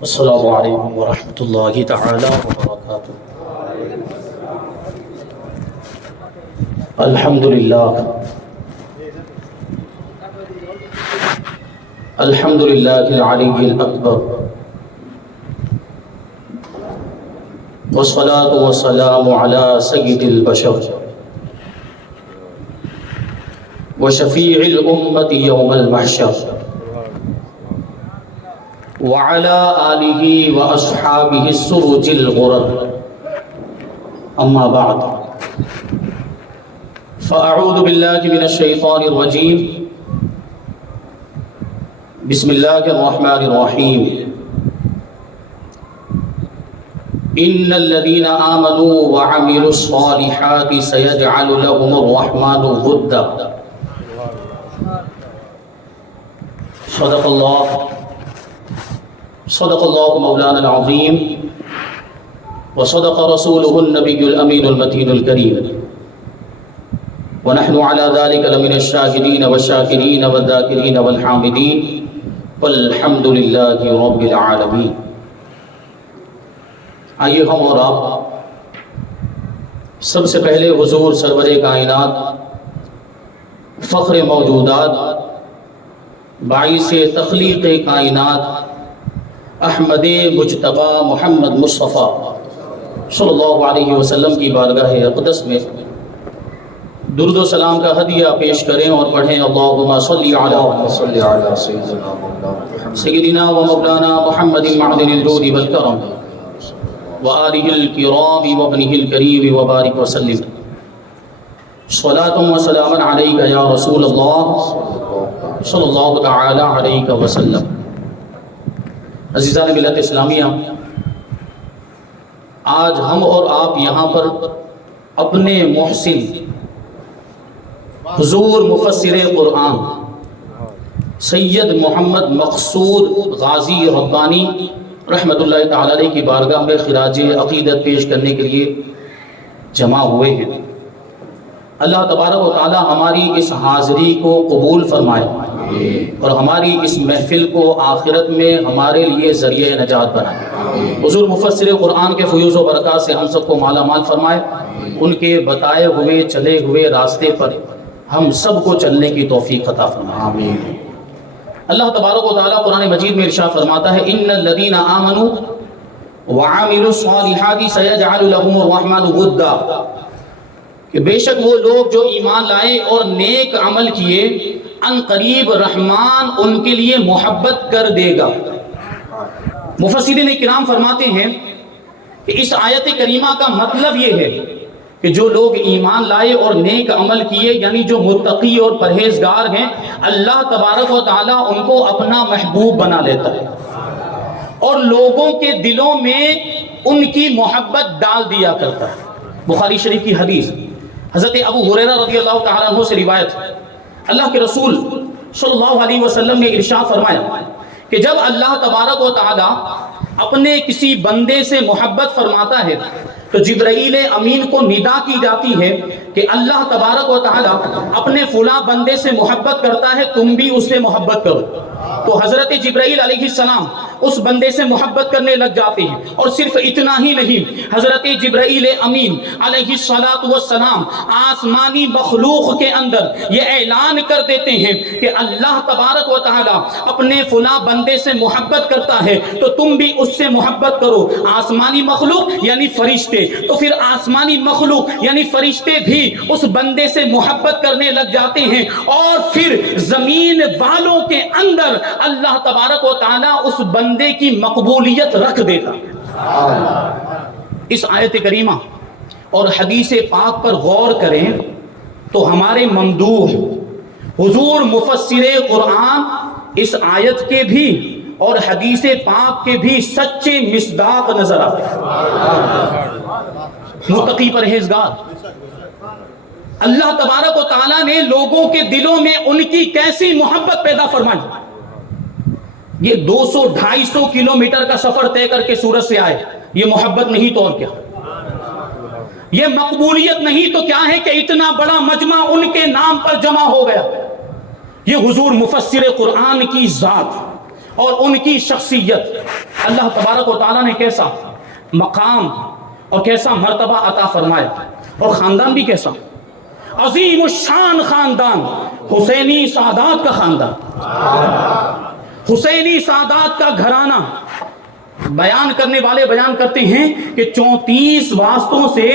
السلام علیکم ورحمۃ اللہ تعالی وبرکاتہ۔ الحمد للہ العلی الاکبر، والصلاة والسلام علی سید البشر وشفیع الامة یوم المحشر وعلى آلہ واصحابہ السرج الغرر، اما بعد فاعوذ باللہ من الشیطان الرجیم، بسم اللہ الرحمن الرحیم۔ ان الذین آمنوا وعملوا الصالحات سیجعل لهم الرحمن ودا۔ صدق اللہ مولانا العظیم وصدق رسولہ النبی الامین المتین الکریم، ونحن على ذلك لمن الشاہدین والشاکرین والذاکرین والحامدین، والحمد للہ رب العالمین۔ آئیے ہم اور آپ سب سے پہلے حضور سرور کائنات، فخر موجودات، باعث تخلیق کائنات، احمد مجتبی محمد مصطفیٰ صلی اللہ علیہ وسلم کی بارگاہ اقدس میں درود و سلام کا ہدیہ پیش کریں اور پڑھیں اللہم صلی علی سیدنا و مولانا محمد معدن الجود والکرم وآلہ الکرام وابنہ الکریم وبارک وسلم، صلاۃ و سلام علیک یا رسول اللہ صلی اللہ تعالی علیہ وسلم۔ عزیزان ملت اسلامیہ، آج ہم اور آپ یہاں پر اپنے محسن حضور مفسر قرآن سید محمد مقصود غازی ربانی رحمۃ اللہ تعالی علیہ کی بارگاہ میں خراج عقیدت پیش کرنے کے لیے جمع ہوئے ہیں۔ اللہ تبارک و تعالی ہماری اس حاضری کو قبول فرمائے اور ہماری اس محفل کو آخرت میں ہمارے لیے ذریعہ نجات بنائے۔ حضور مفسر قرآن کے فیوز و برکات سے ہم سب کو مالا مال فرمائے، ان کے بتائے ہوئے چلے ہوئے راستے پر ہم سب کو چلنے کی توفیق عطا فرمائے۔ اللہ تبارک و تعالیٰ قرآن مجید میں ارشاد فرماتا ہے ان الذین آمنوا وعملوا الصالحات سیجعل لهم الرحمن ودا، کہ بے شک وہ لوگ جو ایمان لائے اور نیک عمل کیے، ان قریب رحمان ان کے لیے محبت کر دے گا۔ مفسرین کرام فرماتے ہیں کہ اس آیت کریمہ کا مطلب یہ ہے کہ جو لوگ ایمان لائے اور نیک عمل کیے، یعنی جو متقی اور پرہیزگار ہیں، اللہ تبارک و تعالیٰ ان کو اپنا محبوب بنا لیتا ہے اور لوگوں کے دلوں میں ان کی محبت ڈال دیا کرتا ہے۔ بخاری شریف کی حدیث حضرت ابو ہریرہ رضی اللہ تعالیٰ عنہ سے روایت ہے، اللہ کے رسول صلی اللہ علیہ وسلم نے ارشاد فرمایا کہ جب اللہ تبارک و تعالیٰ اپنے کسی بندے سے محبت فرماتا ہے تو جبرائیل امین کو ندا کی جاتی ہے کہ اللہ تبارک و تعالیٰ اپنے فلاں بندے سے محبت کرتا ہے، تم بھی اس سے محبت کرو۔ تو حضرت جبرائیل علیہ السلام اس بندے سے محبت کرنے لگ جاتے ہیں، اور صرف اتنا ہی نہیں، حضرت جبرائیل امین علیہ السلام آسمانی مخلوق کے اندر یہ اعلان کر دیتے ہیں کہ اللہ تبارک و تعالیٰ اپنے فلاں بندے سے محبت کرتا ہے تو تم بھی اس سے محبت کرو۔ آسمانی مخلوق یعنی فرشتے، تو پھر آسمانی مخلوق یعنی فرشتے بھی اس بندے سے محبت کرنے لگ جاتے ہیں، اور پھر زمین والوں کے اندر اللہ تبارک و تعالیٰ اس بندے کی مقبولیت رکھ دیتا۔ اس آیت کریمہ اور حدیث پاک پر غور کریں تو ہمارے ممدوح حضور مفسر قرآن اس آیت کے بھی اور حدیث پاک کے بھی سچے مصداق نظر آتے ہیں۔ متقی پرہیزگار، اللہ تبارک و تعالیٰ نے لوگوں کے دلوں میں ان کی کیسی محبت پیدا فرمائی۔ یہ 200-250 کلومیٹر کا سفر طے کر کے سورج سے آئے، یہ محبت نہیں تو اور کیا؟ یہ مقبولیت نہیں تو کیا ہے کہ اتنا بڑا مجمع ان کے نام پر جمع ہو گیا۔ یہ حضور مفسر قرآن کی ذات اور ان کی شخصیت اللہ تبارک و تعالیٰ نے کیسا مقام اور کیسا مرتبہ عطا فرمایا، اور خاندان بھی کیسا عظیم الشان خاندان، حسینی سادات کا خاندان، حسینی سادات کا گھرانہ۔ بیان کرنے والے بیان کرتے ہیں کہ 34 واسطوں سے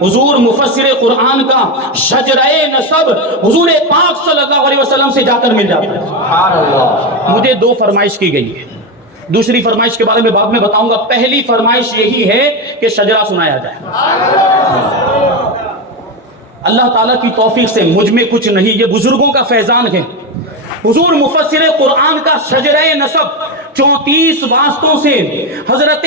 حضور مفسر قرآن کا شجرہ نسب حضور پاک صلی اللہ علیہ وسلم سے جا کر مل جاتا ہے۔ مجھے 2 فرمائش کی گئی ہے، دوسری فرمائش کے بارے میں بعد میں بتاؤں گا۔ پہلی فرمائش یہی ہے کہ شجرہ سنایا جائے۔ اللہ تعالیٰ کی توفیق سے مجھ میں کچھ نہیں، یہ بزرگوں کا فیضان ہے۔ حضور مفسر قرآن کا شجرہ نسب 34 واسطوں سے حضرت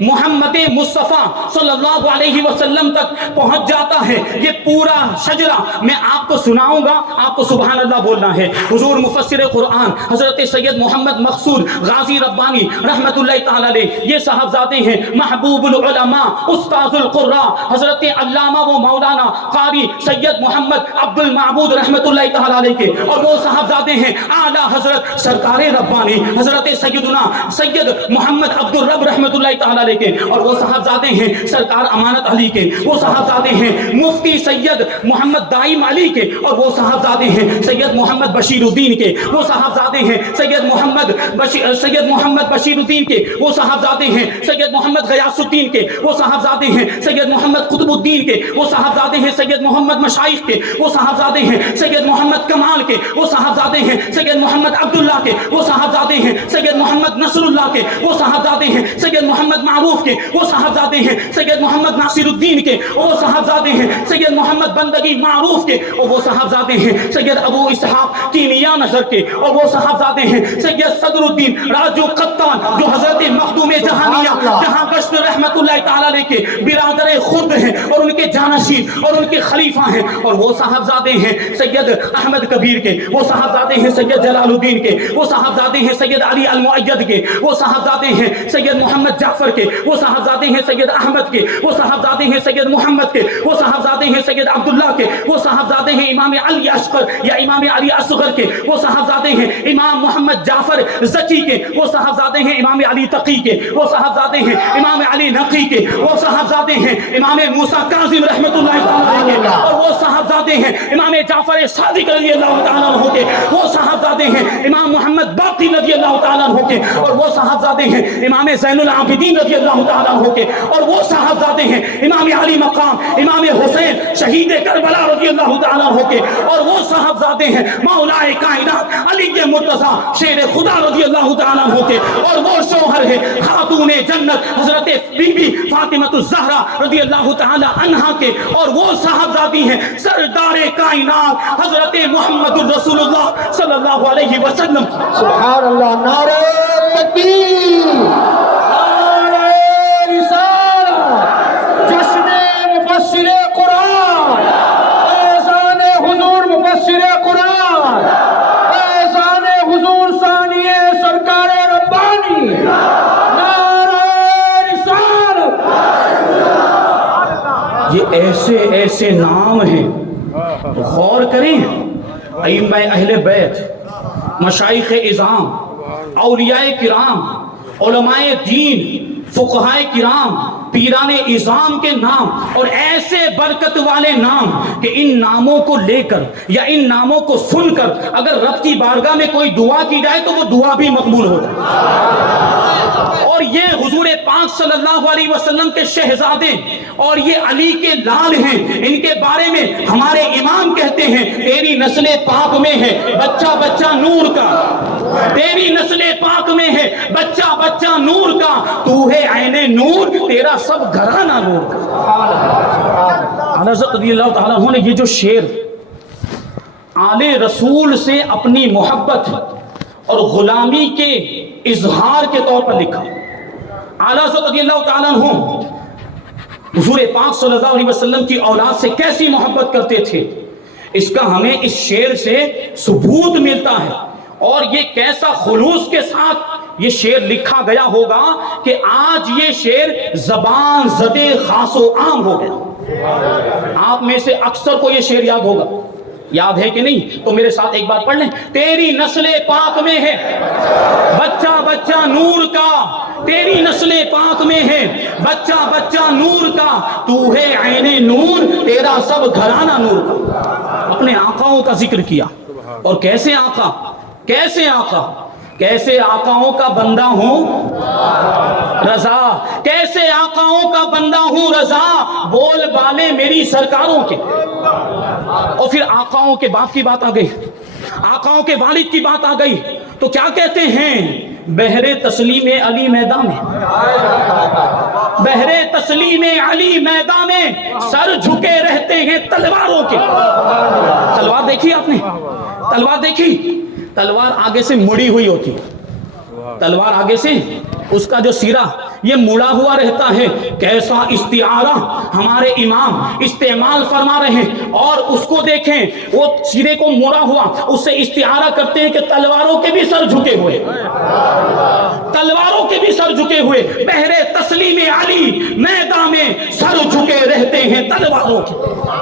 محمد مصطفیٰ صلی اللہ علیہ وسلم تک پہنچ جاتا ہے۔ یہ پورا شجرہ میں آپ کو سناؤں گا، آپ کو سبحان اللہ بولنا ہے۔ حضور مفسر قرآن حضرت سید محمد مقصود غازی ربانی رحمت اللہ تعالی علیہ، یہ صاحبزادے ہیں محبوب العلماء استاذ القراء حضرت علامہ و مولانا قاری سید محمد عبد المعبود رحمت اللہ تعالی علیہ کے، اور وہ صاحبزادے ہیں اعلیٰ حضرت سرکار ربانی حضرت سید محمد عبد الرب رحمت اللہ تعالی علیہ کے، اور وہ صاحبزادے ہیں سرکار امانت علی کے، وہ صاحبزادے ہیں مفتی سید محمد دائم علی کے، اور وہ صاحبزادے ہیں سید محمد بشیر الدین کے، وہ صاحبزادے ہیں سید محمد بشیر الدین کے، وہ صاحبزادے ہیں سید محمد غیاث الدین کے، وہ صاحبزادے ہیں سید محمد قطب الدین کے، وہ صاحبزادے ہیں سید محمد مشائخ کے، وہ صاحبزادے ہیں سید محمد کمال کے، وہ صاحبزادے ہیں سید محمد عبداللہ کے، وہ صاحبزادے ہیں سید محمد نصر اللہ کے، وہ صاحبزادے ہیں سید محمد معروف کے، وہ صاحبزادے ہیں سید محمد ناصر الدین کے، وہ صاحبزادے ہیں سید محمد بندگی معروف کے، اور وہ صاحبزادے ہیں سید ابو اسحاق کیمیا نظر کے، اور وہ صاحبزادے ہیں سید صدر الدین راجو قطان جو حضرت مخدوم جہانیہ جہاں گشت رحمت اللہ تعالی علیہ کے برادر خرد ہیں، اور ان کے جانشین اور ان کے خلیفہ ہیں، اور وہ صاحبزادے ہیں سید احمد کبیر کے، وہ صاحبزادے ہیں سید جلال الدین کے، وہ صاحبزادے ہیں سید علی المؤید کے، وہ صاحبزادے ہیں سید محمد جعفر کے، وہ صاحبزادے ہیں سید احمد کے، وہ صاحبزادے ہیں سید محمد کے، وہ صاحبزادے ہیں سید عبداللہ کے، وہ صاحبزادے ہیں امام علی اشقر یا امام علی اصغر کے، وہ صاحبزادے ہیں امام محمد جعفر زکی کے، وہ صاحبزادے ہیں امام علی تقی کے، وہ صاحبزادے ہیں امام علی نقی کے، وہ صاحبزادے ہیں امام موسیٰ کاظم رحمت اللہ تعالی کے، اور وہ صاحبزادے ہیں امام جعفر صادق رضی اللہ تعالیٰ عنہ کے، وہ صاحبزادے ہیں امام محمد باقر رضی اللہ تعالیٰ عنہ کے، اور وہ صاحبزادے ہیں امام زین العابدین رضی اللہ تعالیٰ عنہ کے، اور وہ صاحبزادے ہیں امام علی مقام امام حسین شہید کربلا رضی اللہ تعالیٰ عنہ کے، اور وہ صاحبزادے ہیں مولا کائنات علی مرتضیٰ شیر خدا رضی اللہ تعالیٰ عنہ کے، اور وہ شوہر ہے خاتون جنت حضرت بی بی فاطمہ الزہرا رضی اللہ تعالیٰ عنہا کے، اور وہ صاحبزادی ہیں سردار کائنات حضرت محمد الرسول اللہ صلی اللہ علیہ وسلم۔ سبحان اللہ، نعرہ تکبیر، نعرہ رسالت، جشن مفسر قرآن، اذان حضور مفسر قرآن، اذان حضور ثانی سرکار ربانی، نعرہ رسالت۔ یہ ایسے نام ہیں، غور کریں، ائمہ اہل بیت، مشائخ اعظام، اولیاء کرام، علماء دین، فقہائے کرام، پیران اعظام کے نام، اور ایسے برکت والے نام کہ ان ناموں کو لے کر یا ان ناموں کو سن کر اگر رب کی بارگاہ میں کوئی دعا کی جائے تو وہ دعا بھی مقبول ہو جائے۔ اور یہ حضور پاک صلی اللہ علیہ وسلم کے شہزادے اور یہ علی کے لال ہیں، ان کے بارے میں ہمارے امام کہتے ہیں تیری نسل پاک میں ہے بچہ بچہ نور کا، تیری نسل پاک میں ہے بچہ بچہ نور کا، تو ہے عین نور تیرا سب گھرانہ نور کا۔ حضرت رضی اللہ تعالیٰ عنہ نے یہ جو شعر آل رسول سے اپنی محبت اور غلامی کے اظہار کے طور پر لکھا، اعلیٰ حضرت رضی اللہ تعالیٰ عنہ حضور پاک صلی اللہ علیہ وسلم کی اولاد سے کیسی محبت کرتے تھے، اس کا ہمیں اس شعر سے ثبوت ملتا ہے۔ اور یہ کیسا خلوص کے ساتھ یہ شعر لکھا گیا ہوگا کہ آج یہ شعر زبان زدے خاص و عام ہو گیا۔ آپ میں سے اکثر کو یہ شعر یاد ہوگا، یاد ہے کہ نہیں؟ تو میرے ساتھ ایک بار پڑھ لیں. تیری نسل پاک میں ہے بچہ بچہ نور کا، تیری نسل پاک میں ہے بچہ بچہ نور کا، تو ہے عین نور، تیرا سب گھرانہ نور کا. اپنے آقاؤں کا ذکر کیا. اور کیسے آقا، کیسے آقا، کیسے آقاؤں کا بندہ ہوں رضا، کیسے آقاؤں کا بندہ ہوں رضا، بول بالے میری سرکاروں کے. اور پھر آقاؤں کے باپ کی بات آ گئی، آقاؤں کے والد کی بات آ گئی، تو کیا کہتے ہیں؟ بہرے تسلیم علی میدان میں، بہرے تسلیم علی میدان میں سر جھکے رہتے ہیں تلواروں کے. تلوار دیکھی آپ نے؟ تلوار دیکھی؟ تلوار آگے سے مڑی ہوئی ہوتی ہے، تلوار آگے سے اس کا جو سیرا یہ مڑا ہوا رہتا ہے. کیسا استعارہ ہمارے امام استعمال فرما رہے ہیں. اور اس کو دیکھیں، وہ سیرے کو مڑا ہوا، اس سے استعارہ کرتے ہیں کہ تلواروں کے بھی سر جھکے ہوئے، تلواروں کے بھی سر جھکے ہوئے، بہرے تسلیم علی میدان میں سر جھکے رہتے ہیں تلواروں کے.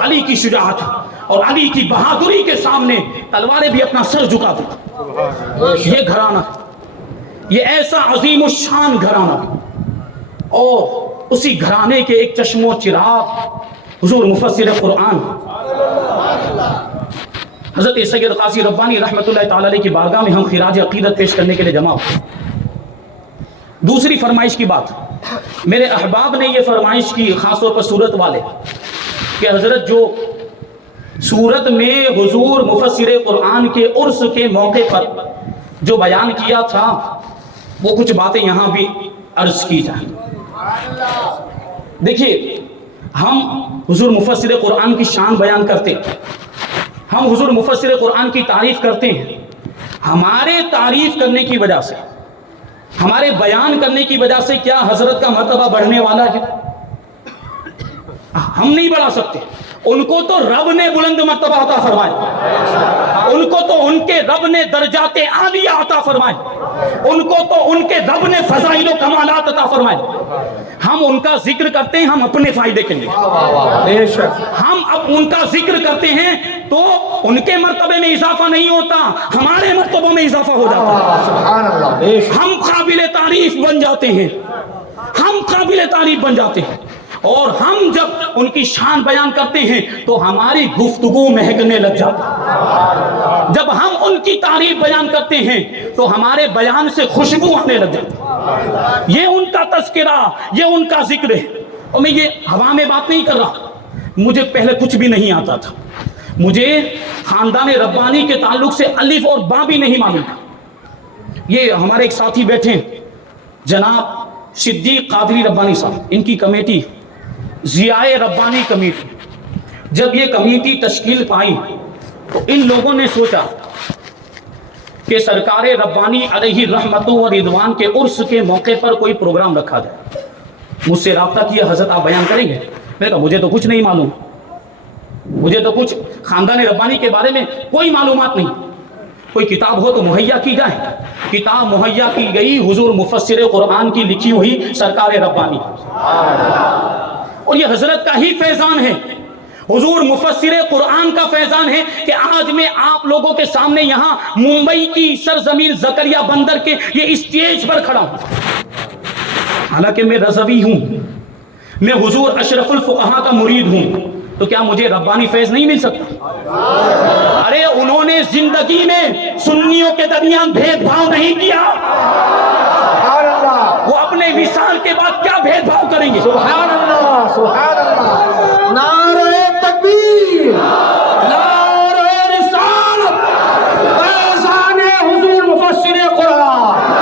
علی کی شجاعت اور علی کی بہادری کے سامنے تلواریں بھی اپنا سر جھکا دیتی. یہ گھرانہ، یہ ایسا عظیم الشان گھرانہ، اور اسی گھرانے کے ایک چشم و چراغ حضور مفسر قرآن حضرت سید قاضی ربانی رحمۃ اللہ تعالی علیہ کی بارگاہ میں ہم خراج عقیدت پیش کرنے کے لیے جمع ہوئے. دوسری فرمائش کی بات، میرے احباب نے یہ فرمائش کی، خاص طور پر سورت والے، کہ حضرت جو سورت میں حضور مفسر قرآن کے عرس کے موقع پر جو بیان کیا تھا، وہ کچھ باتیں یہاں بھی عرض کی جائیں. دیکھیے، ہم حضور مفسر قرآن کی شان بیان کرتے ہیں، ہم حضور مفسر قرآن کی تعریف کرتے ہیں. ہمارے تعریف کرنے کی وجہ سے، ہمارے بیان کرنے کی وجہ سے کیا حضرت کا مرتبہ بڑھنے والا ہے؟ ہم نہیں بڑھا سکتے. ان کو تو رب نے بلند مرتبہ عطا فرمائے، ان کو تو ان کے رب نے درجات عالیہ عطا فرمائے، ان کو تو ان کے رب نے فضائل و کمالات عطا فرمائے. ہم ان کا ذکر کرتے ہیں، ہم اپنے فائدے کے لیے، ہم اب ان کا ذکر کرتے ہیں تو ان کے مرتبے میں اضافہ نہیں ہوتا، ہمارے مرتبوں میں اضافہ ہو جاتا ہے. ہم قابل تعریف بن جاتے ہیں، ہم قابل تعریف بن جاتے ہیں. اور ہم جب ان کی شان بیان کرتے ہیں تو ہماری گفتگو مہکنے لگ جاتی ہے. جب ہم ان کی تعریف بیان کرتے ہیں تو ہمارے بیان سے خوشبو آنے لگ جاتی ہے. یہ ان کا تذکرہ، یہ ان کا ذکر ہے. اور میں یہ ہوا میں بات نہیں کر رہا، مجھے پہلے کچھ بھی نہیں آتا تھا، مجھے خاندان ربانی کے تعلق سے الف اور با بھی نہیں معلوم تھا. یہ ہمارے ایک ساتھی بیٹھے ہیں جناب صدیق قادری ربانی صاحب، ان کی کمیٹی ضیاء ربانی کمیٹی، جب یہ کمیٹی تشکیل پائی تو ان لوگوں نے سوچا کہ سرکار ربانی علیہ رحمت و رضوان کے عرس کے موقع پر کوئی پروگرام رکھا جائے. مجھ سے رابطہ کیا، حضرت آپ بیان کریں گے؟ میں نے کہا مجھے تو کچھ نہیں معلوم، مجھے تو کچھ خاندان ربانی کے بارے میں کوئی معلومات نہیں. کوئی کتاب ہو تو مہیا کی جائے. کتاب مہیا کی گئی حضور مفسر قرآن کی لکھی ہوئی سرکار ربانی. اور یہ حضرت کا ہی فیضان ہے، حضور مفسر قرآن کا فیضان ہے کہ آج میں آپ لوگوں کے سامنے یہاں ممبئی کی سرزمین زکریا بندر کے یہ اسٹیج پر کھڑا ہوں. حالانکہ میں رضوی ہوں، میں حضور اشرف الفقہا کا مرید ہوں، تو کیا مجھے ربانی فیض نہیں مل سکتا؟ ارے انہوں نے زندگی میں سنیوں کے درمیان بھید بھاؤ نہیں کیا، وہ اپنے وصال کے بعد کیا بھید بھاؤ کریں گے؟ سبحان اللہ، سبحان اللہ، نعرہ تکبیر، نعرہ رسالت، فیضان حضور مفسر قرآن،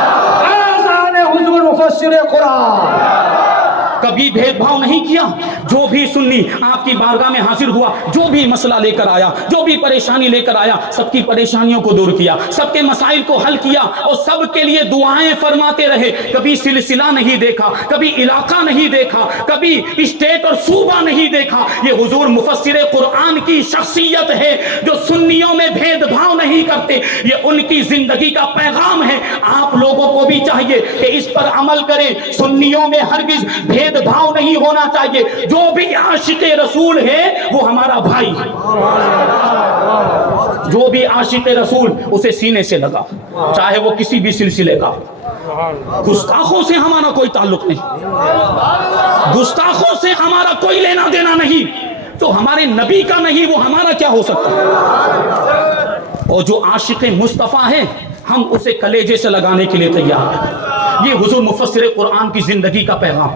فیضان حضور مفسر قرآن. کبھی بھید بھاؤ نہیں کیا. جو بھی سنی آپ کی بارگاہ میں حاضر ہوا، جو بھی مسئلہ لے کر آیا، جو بھی پریشانی لے کر آیا، سب کی پریشانیوں کو دور کیا، سب کے مسائل کو حل کیا اور سب کے لیے دعائیں فرماتے رہے. کبھی سلسلہ نہیں دیکھا، کبھی علاقہ نہیں دیکھا، کبھی اسٹیٹ اور صوبہ نہیں دیکھا. یہ حضور مفسر قرآن کی شخصیت ہے جو سنیوں میں بھید بھاؤ نہیں کرتے. یہ ان کی زندگی کا پیغام ہے. آپ لوگوں کو بھی چاہیے کہ اس پر عمل کریں. سنیوں میں ہرگز بھید بھاؤ نہیں ہونا چاہیے. جو بھی عاشق رسول ہے وہ ہمارا بھائی ہے. جو بھی عاشق رسول اسے سینے سے لگا، چاہے وہ کسی بھی سلسلے کا۔ گستاخوں سے ہمارا کوئی تعلق نہیں، گستاخوں سے ہمارا کوئی لینا دینا نہیں۔ جو ہمارے نبی کا نہیں وہ ہمارا کیا ہو سکتا ہے؟ اور جو عاشق مصطفیٰ ہے ہم اسے کلیجے سے لگانے کے لیے تیار ہیں۔ یہ حضور مفسر قرآن کی زندگی کا پیغام۔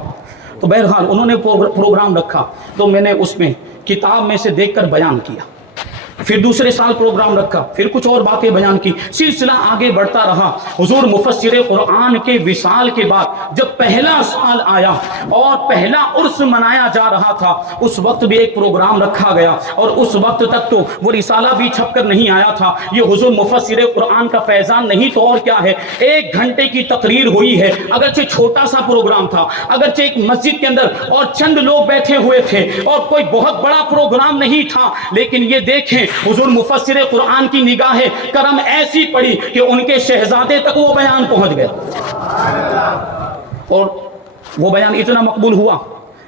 تو بہرحال انہوں نے پروگرام رکھا تو میں نے اس میں کتاب میں سے دیکھ کر بیان کیا، پھر دوسرے سال پروگرام رکھا، پھر کچھ اور باتیں بیان کی، سلسلہ آگے بڑھتا رہا۔ حضور مفسر قرآن کے وصال کے بعد جب پہلا سال آیا اور پہلا عرس منایا جا رہا تھا، اس وقت بھی ایک پروگرام رکھا گیا، اور اس وقت تک تو وہ رسالہ بھی چھپ کر نہیں آیا تھا۔ یہ حضور مفسر قرآن کا فیضان نہیں تو اور کیا ہے، 1 گھنٹے کی تقریر ہوئی ہے، اگرچہ چھوٹا سا پروگرام تھا، اگرچہ ایک مسجد کے اندر اور چند لوگ بیٹھے ہوئے تھے اور کوئی بہت بڑا پروگرام نہیں تھا، لیکن یہ دیکھیں حضور مفسر قرآن کی نگاہ کرم ایسی پڑی کہ ان کے شہزادے تک وہ بیان پہنچ گیا، اور وہ بیان اتنا مقبول ہوا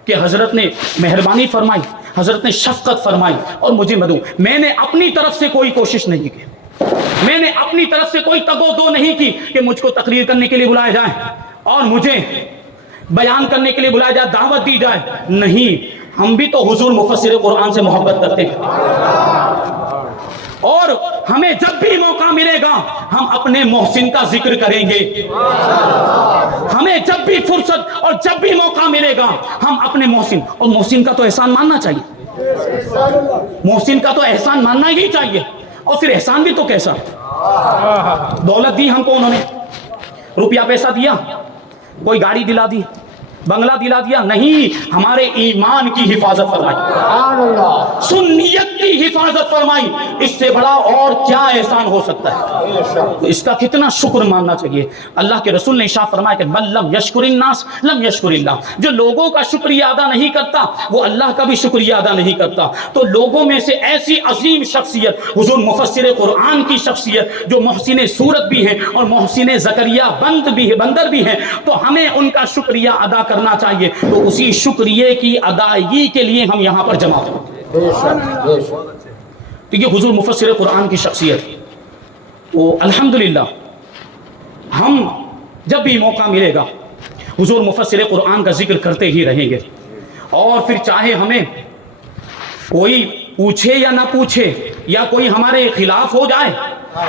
کہ حضرت نے مہربانی فرمائی، حضرت نے شفقت فرمائی اور مجھے مدعو۔ میں نے اپنی طرف سے کوئی کوشش نہیں کی، میں نے اپنی طرف سے کوئی تگ و دو نہیں کی کہ مجھ کو تقریر کرنے کے لیے بلایا جائے اور مجھے بیان کرنے کے لیے بلایا جائے، دعوت دی جائے، نہیں۔ ہم بھی تو حضور مفسر قرآن سے محبت کرتے ہیں، اور ہمیں جب بھی موقع ملے گا ہم اپنے محسن کا ذکر کریں گے، ہمیں جب بھی فرصت اور جب بھی موقع ملے گا ہم اپنے محسن، اور محسن کا تو احسان ماننا چاہیے، محسن کا تو احسان ماننا ہی چاہیے۔ اور پھر احسان بھی تو کیسا، دولت دی ہم کو انہوں نے، روپیہ پیسہ دیا، کوئی گاڑی دلا دی، بنگلہ دلا دیا، نہیں، ہمارے ایمان کی حفاظت فرمائی، سنیت کی حفاظت فرمائی، اس سے بڑا اور کیا احسان ہو سکتا ہے؟ تو اس کا کتنا شکر ماننا چاہیے۔ اللہ کے رسول نے ارشاد فرمایا کہ من لم یشکر الناس لم یشکر اللہ، جو لوگوں کا شکریہ ادا نہیں کرتا وہ اللہ کا بھی شکریہ ادا نہیں کرتا۔ تو لوگوں میں سے ایسی عظیم شخصیت حضور مفسر قرآن کی شخصیت جو محسن صورت بھی ہیں اور محسن زکریا بندر بھی ہیں، تو ہمیں ان کا شکریہ ادا کرنا چاہیے۔ تو اسی شکریہ کی ادائیگی کے لیے ہم یہاں پر جمع ہوئے۔ تو یہ حضور مفسر قرآن کی شخصیت، تو الحمدللہ ہم جب بھی موقع ملے گا حضور مفسر قرآن کا ذکر کرتے ہی رہیں گے، اور پھر چاہے ہمیں کوئی پوچھے یا نہ پوچھے، یا کوئی ہمارے خلاف ہو جائے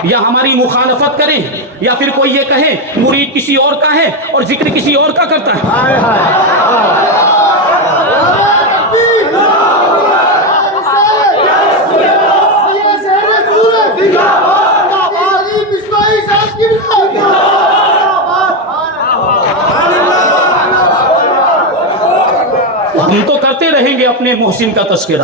یا ہماری مخالفت کرے، یا پھر کوئی یہ کہے مرید کسی اور کا ہے اور ذکر کسی اور کا کرتا ہے، ہم تو کرتے رہیں گے اپنے محسن کا تذکرہ،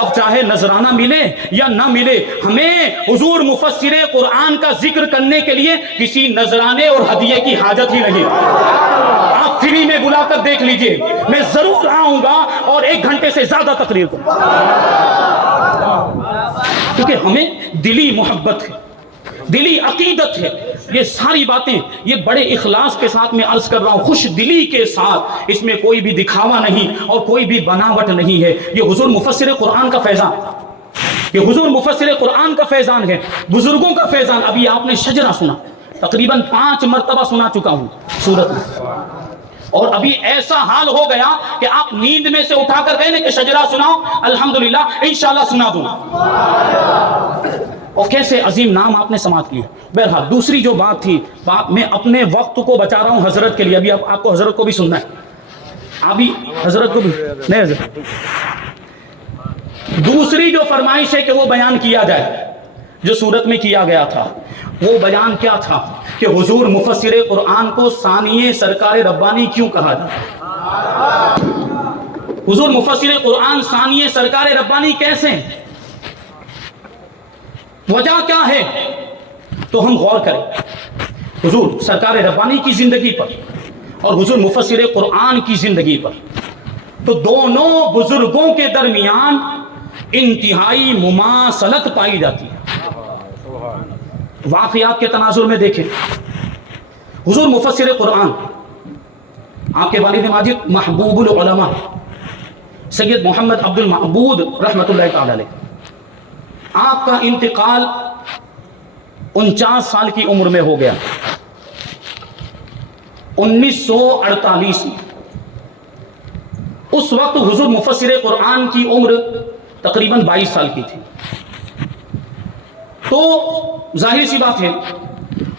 اب چاہے نذرانہ ملے یا نہ ملے، ہمیں حضور مفسر قرآن کا ذکر کرنے کے لیے کسی نذرانے اور ہدیے کی حاجت ہی نہیں۔ آپ فری میں بلا کر دیکھ لیجئے، میں ضرور آؤں گا اور 1 گھنٹے سے زیادہ تقریر کروں گا، کیونکہ ہمیں دلی محبت ہے، دلی عقیدت ہے۔ یہ ساری باتیں یہ بڑے اخلاص کے ساتھ میں عرض کر رہا ہوں، خوش دلی کے ساتھ، اس میں کوئی بھی دکھاوا نہیں اور کوئی بھی بناوٹ نہیں ہے۔ یہ حضور مفسر قرآن کا فیضان، یہ حضور مفسر قرآن کا فیضان ہے، بزرگوں کا فیضان۔ ابھی آپ نے شجرہ سنا، تقریباً 5 مرتبہ سنا چکا ہوں سورت میں، اور ابھی ایسا حال ہو گیا کہ آپ نیند میں سے اٹھا کر کہیں کہ شجرہ سناؤ، الحمدللہ انشاءاللہ سنا دوں، اور کیسے عظیم نام آپ نے سماعت کیے۔ بہرحال دوسری جو بات تھی، میں اپنے وقت کو بچا رہا ہوں حضرت کے لیے، ابھی آپ کو حضرت کو بھی سننا ہے، ابھی حضرت کو بھی نہیں، حضرت دوسری جو فرمائش ہے کہ وہ بیان کیا جائے جو صورت میں کیا گیا تھا، وہ بیان کیا تھا کہ حضور مفسر قرآن کو ثانیہ سرکار ربانی کیوں کہا جاتا ہے؟ حضور مفسر قرآن ثانیہ سرکار ربانی کیسے ہیں؟ وجہ کیا ہے؟ تو ہم غور کریں حضور سرکار ربانی کی زندگی پر اور حضور مفسر قرآن کی زندگی پر، تو دونوں بزرگوں کے درمیان انتہائی مماثلت پائی جاتی ہے۔ واقعات کے تناظر میں دیکھیں، حضور مفسر قرآن، آپ کے والد ماجد محبوب العلماء سید محمد عبد المعبود رحمۃ اللہ تعالی علیہ، آپ کا انتقال 49 سال کی عمر میں ہو گیا 1948 میں۔ اس وقت حضور مفسر قرآن کی عمر تقریباً 22 سال کی تھی۔ تو ظاہر سی بات ہے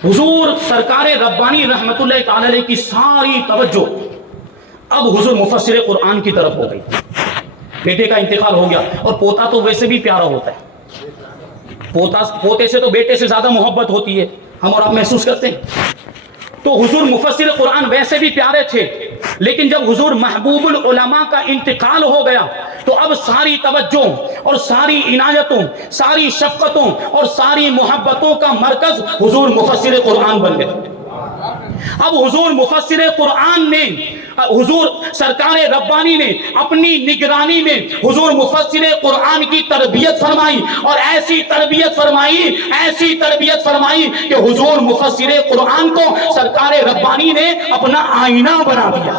حضور سرکار ربانی رحمت اللہ تعالی علیہ کی ساری توجہ اب حضور مفسر قرآن کی طرف ہو گئی۔ بیٹے کا انتقال ہو گیا، اور پوتا تو ویسے بھی پیارا ہوتا ہے، پوتے سے تو بیٹے سے زیادہ محبت ہوتی ہے، ہم اور آپ محسوس کرتے ہیں۔ تو حضور مفسر قرآن ویسے بھی پیارے تھے، لیکن جب حضور محبوب العلماء کا انتقال ہو گیا تو اب ساری توجہ اور ساری عنایتوں، ساری شفقتوں اور ساری محبتوں کا مرکز حضور مفسر قرآن بن گئے۔ اب حضور مفسر قرآن نے، حضور سرکار ربانی نے اپنی نگرانی میں حضور مفسر قرآن کی تربیت فرمائی، اور ایسی تربیت فرمائی کہ حضور مفسر قرآن کو سرکار ربانی نے اپنا آئینہ بنا دیا۔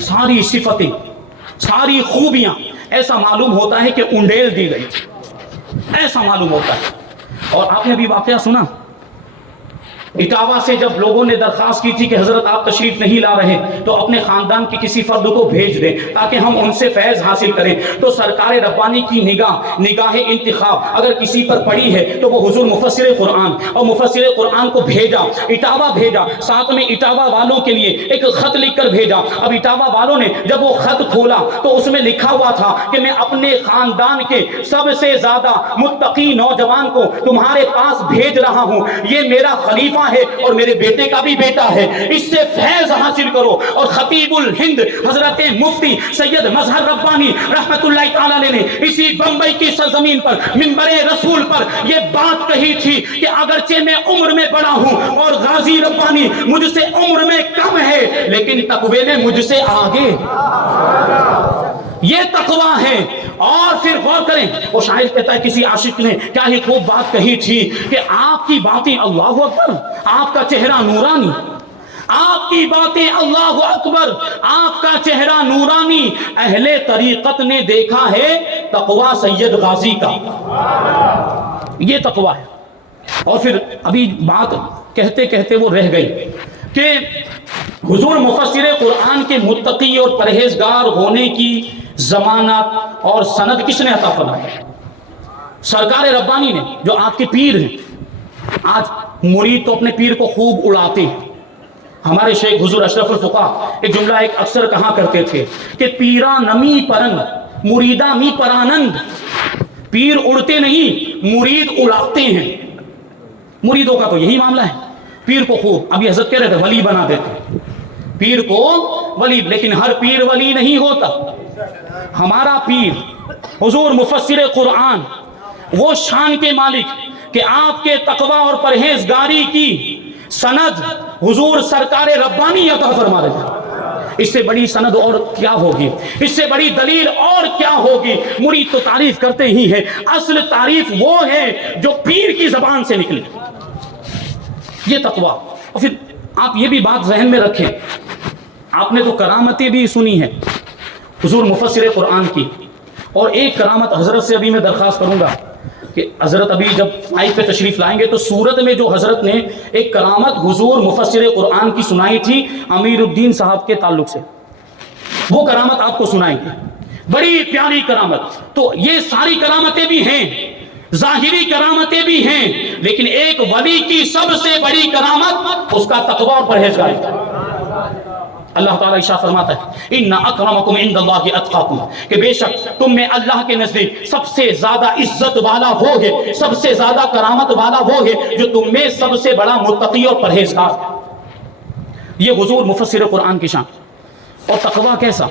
ساری صفتیں، ساری خوبیاں، ایسا معلوم ہوتا ہے کہ انڈیل دی گئی تھی، ایسا معلوم ہوتا ہے۔ اور آپ نے بھی واقعہ سنا، اٹاوا سے جب لوگوں نے درخواست کی تھی کہ حضرت آپ تشریف نہیں لا رہے تو اپنے خاندان کے کسی فرد کو بھیج دیں تاکہ ہم ان سے فیض حاصل کریں، تو سرکار ربانی کی نگاہ انتخاب اگر کسی پر پڑی ہے تو وہ حضور مفسر قرآن، اور مفسر قرآن کو بھیجا، اٹاوا بھیجا، ساتھ میں اٹاوا والوں کے لیے ایک خط لکھ کر بھیجا۔ اب اٹاوا والوں نے جب وہ خط کھولا تو اس میں لکھا ہوا تھا کہ میں اپنے خاندان کے سب سے زیادہ متقی نوجوان کو تمہارے پاس بھیج رہا ہوں، یہ میرا خلیفہ ہے اور میرے بیٹے کا بھی بیٹا ہے، اس سے فیض حاصل کرو۔ اور خطیب الہند حضرت مفتی سید مظہر ربانی رحمت اللہ تعالی علیہ نے اسی بمبئی کی سرزمین پر منبر رسول پر یہ بات کہی تھی کہ اگرچہ میں عمر میں بڑا ہوں اور غازی ربانی مجھ سے عمر میں کم ہے، لیکن تقوی میں مجھ سے آگے، یہ تقوی ہے۔ اور پھر غور کریں، وہ شاعر کہتا ہے کسی عاشق نے کیا ہی خوب بات کہی تھی کہ آپ کی باتیں اللہ اکبر، آپ کا چہرہ نورانی، آپ کی باتیں اللہ اکبر، آپ کا چہرہ نورانی، اہل طریقت نے دیکھا ہے تقوی سید غازی کا، یہ تقوی ہے۔ اور پھر ابھی بات کہتے کہتے وہ رہ گئی کہ حضور مفسر قرآن کے متقی اور پرہیزگار ہونے کی ضمانت اور سند کس نے عطا فرمائی؟ سرکار ربانی نے، جو آپ کے پیر ہیں۔ آج مرید تو اپنے پیر کو خوب اڑاتے ہیں۔ ہمارے شیخ حضور اشرف الفقہ ایک جملہ ایک اکثر کہا کرتے تھے کہ پیرا نمی پرن مریدہ می پرانند، پیر اڑتے نہیں مرید اڑاتے ہیں۔ مریدوں کا تو یہی معاملہ ہے، پیر کو خوب، ابھی حضرت کہہ رہے تھے ولی بنا دیتے پیر کو ولی، لیکن ہر پیر ولی نہیں ہوتا۔ ہمارا پیر حضور مفسر قرآن وہ شان کے مالک کہ آپ کے تقوی اور پرہیزگاری کی سند حضور سرکار ربانی عطا فرما رہے ہیں۔ اس سے بڑی سند اور کیا ہوگی، اس سے بڑی دلیل اور کیا ہوگی؟ مرید تو تعریف کرتے ہی ہے، اصل تعریف وہ ہے جو پیر کی زبان سے نکلے، یہ تقوی۔ اور پھر آپ یہ بھی بات ذہن میں رکھیں، آپ نے تو کرامتیں بھی سنی ہیں حضور مفسر قرآن کی، اور ایک کرامت حضرت سے ابھی میں درخواست کروں گا کہ حضرت ابھی جب مائک پہ تشریف لائیں گے تو سورت میں جو حضرت نے ایک کرامت حضور مفسر قرآن کی سنائی تھی امیر الدین صاحب کے تعلق سے، وہ کرامت آپ کو سنائیں گے، بڑی پیاری کرامت۔ تو یہ ساری کرامتیں بھی ہیں، ظاہری کرامتیں بھی ہیں، لیکن ایک ولی کی سب سے بڑی کرامت اس کا تقوی اور پرہیزگاری۔ اللہ تعالیٰ ارشاد فرماتا ہے ان اکرمکم عند اللہ اتقاکم، کہ بے شک تم میں اللہ کے نزدیک سب سے زیادہ عزت والا وہ ہے، سب سے زیادہ کرامت والا وہ ہے جو تم میں سب سے بڑا متقی اور پرہیزگار ہے۔ یہ حضور مفسر قرآن کی شان۔ اور تقوی کیسا؟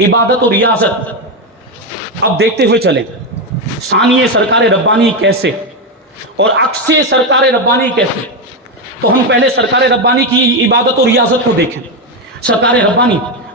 عبادت و ریاضت اب دیکھتے ہوئے چلیں، ثانیہ سرکار ربانی کیسے اور عکس سرکار ربانی کیسے۔ تو ہم پہلے سرکار ربانی کی عبادت و ریاضت کو دیکھیں۔ سرکار ربانی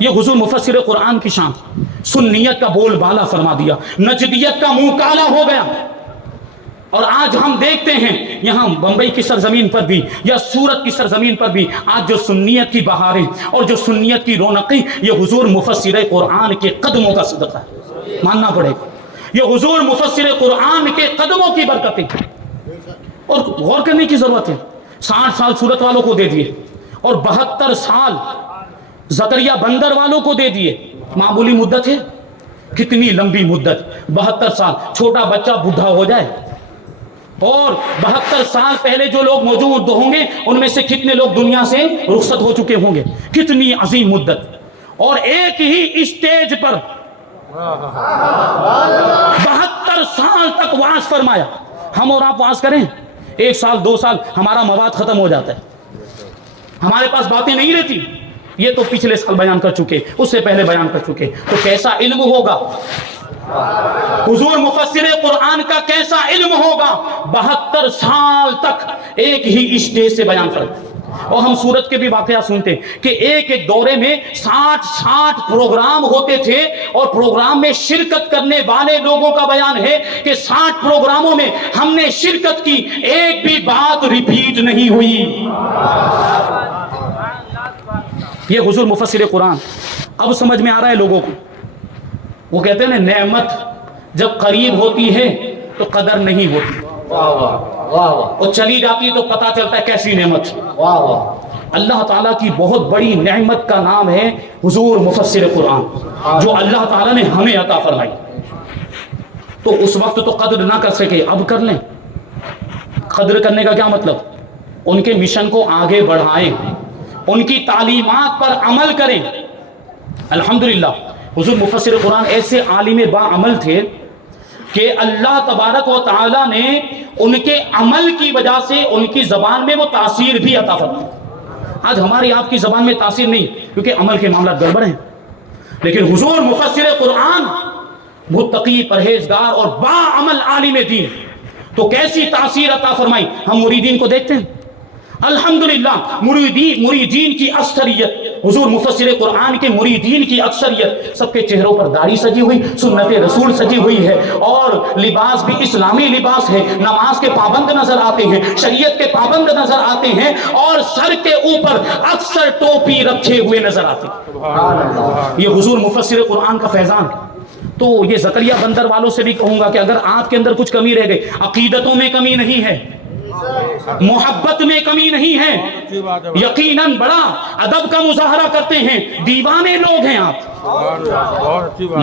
یہ حضور مفسر قرآن کی شان، سنیت کا بول بالا فرما دیا، نجدیت کا منہ کالا ہو گیا۔ اور آج ہم دیکھتے ہیں یہاں بمبئی کی سرزمین پر بھی یا سورت کی سرزمین پر بھی آج جو سنیت کی بہاریں اور جو سنیت کی رونقیں، یہ حضور مفسر قرآن کے قدموں کا صدقہ ہے، ماننا پڑے گا، یہ حضور مفسر قرآن کے قدموں کی برکتیں۔ اور غور کرنے کی ضرورت ہے، 60 سال سورت والوں کو دے دیے اور 72 سال زکریا بندر والوں کو دے دیے، معمولی مدت ہے؟ کتنی لمبی مدت، 72 سال، چھوٹا بچہ بوڑھا ہو جائے، اور 72 سال پہلے جو لوگ موجود ہوں گے ان میں سے کتنے لوگ دنیا سے رخصت ہو چکے ہوں گے، کتنی عظیم مدت، اور ایک ہی اسٹیج پر 72 سال تک وعظ فرمایا۔ ہم اور آپ وعظ کریں 1 سال 2 سال ہمارا مواد ختم ہو جاتا ہے، ہمارے پاس باتیں نہیں رہتی، یہ تو پچھلے سال بیان کر چکے، اس سے پہلے بیان کر چکے، تو کیسا علم ہوگا حضور مفسر قرآن کا، کیسا علم ہوگا؟ 72 سال تک ایک ہی اسٹیج سے بیان کرتے۔ اور ہم سورت کے بھی واقعہ سنتے کہ ایک ایک دورے میں 60 پروگرام ہوتے تھے، اور پروگرام میں شرکت کرنے والے لوگوں کا بیان ہے کہ 60 پروگراموں میں ہم نے شرکت کی، ایک بھی بات ریپیٹ نہیں ہوئی۔ یہ حضور مفسر قرآن، اب سمجھ میں آ رہا ہے لوگوں کو۔ وہ کہتے ہیں نا، نعمت جب قریب ہوتی ہے تو قدر نہیں ہوتی، اور چلی جاتی ہے تو پتہ چلتا ہے کیسی نعمت۔ اللہ تعالیٰ کی بہت بڑی نعمت کا نام ہے حضور مفسر قرآن، جو اللہ تعالیٰ نے ہمیں عطا فرمائی۔ تو اس وقت تو قدر نہ کر سکے، اب کر لیں۔ قدر کرنے کا کیا مطلب؟ ان کے مشن کو آگے بڑھائیں، ان کی تعلیمات پر عمل کریں۔ الحمدللہ حضور مفسر قرآن ایسے عالم با عمل تھے کہ اللہ تبارک و تعالی نے ان کے عمل کی وجہ سے ان کی زبان میں وہ تاثیر بھی عطا فرمائی۔ آج ہماری آپ کی زبان میں تاثیر نہیں، کیونکہ عمل کے معاملات گڑبڑ ہیں، لیکن حضور مفسر قرآن متقی، پرہیزگار اور با عمل عالم دین، تو کیسی تاثیر عطا فرمائی۔ ہم مریدین کو دیکھتے ہیں، الحمدللہ مریدین کی اکثریت، حضور مفسر قرآن کے مریدین کی اکثریت، سب کے چہروں پر داڑھی سجی ہوئی، سنت رسول سجی ہوئی ہے، اور لباس بھی اسلامی لباس ہے، نماز کے پابند نظر آتے ہیں، شریعت کے پابند نظر آتے ہیں، اور سر کے اوپر اکثر ٹوپی رکھے ہوئے نظر آتے ہیں۔ یہ حضور مفسر قرآن کا فیضان۔ تو یہ زکریا بندر والوں سے بھی کہوں گا کہ اگر آپ کے اندر کچھ کمی رہ گئی، عقیدتوں میں کمی نہیں ہے، محبت میں کمی نہیں ہے، یقیناً بڑا ادب کا مظاہرہ کرتے ہیں، دیوانے لوگ ہیں آپ،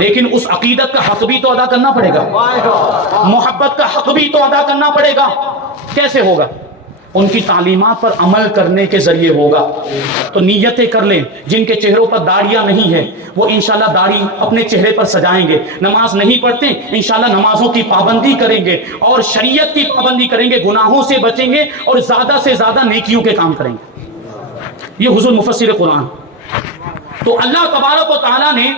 لیکن اس عقیدت کا حق بھی تو ادا کرنا پڑے گا، محبت کا حق بھی تو ادا کرنا پڑے گا۔ کیسے ہوگا؟ ان کی تعلیمات پر عمل کرنے کے ذریعے ہوگا۔ تو نیتیں کر لیں، جن کے چہروں پر داڑیاں نہیں ہیں وہ انشاءاللہ داڑھی اپنے چہرے پر سجائیں گے، نماز نہیں پڑھتے انشاءاللہ نمازوں کی پابندی کریں گے، اور شریعت کی پابندی کریں گے، گناہوں سے بچیں گے، اور زیادہ سے زیادہ نیکیوں کے کام کریں گے۔ یہ حضور مفسر قرآن۔ تو اللہ تبارک و تعالیٰ نے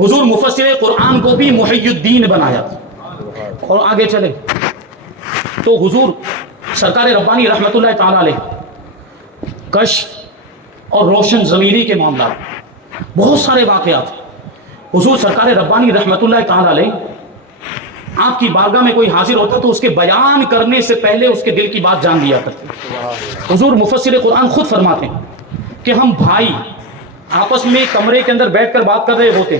حضور مفسر قرآن کو بھی محی الدین بنایا۔ اور آگے چلیں تو حضور سرکار ربانی رحمت اللہ تعالیٰ علیہ کشف اور روشن ضمیری کے معاملات، بہت سارے واقعات۔ حضور سرکار ربانی رحمت اللہ تعالیٰ علیہ، آپ کی بارگاہ میں کوئی حاضر ہوتا تو اس کے بیان کرنے سے پہلے اس کے دل کی بات جان لیا کرتے۔ حضور مفسر قرآن خود فرماتے ہیں کہ ہم بھائی آپس میں کمرے کے اندر بیٹھ کر بات کر رہے ہوتے،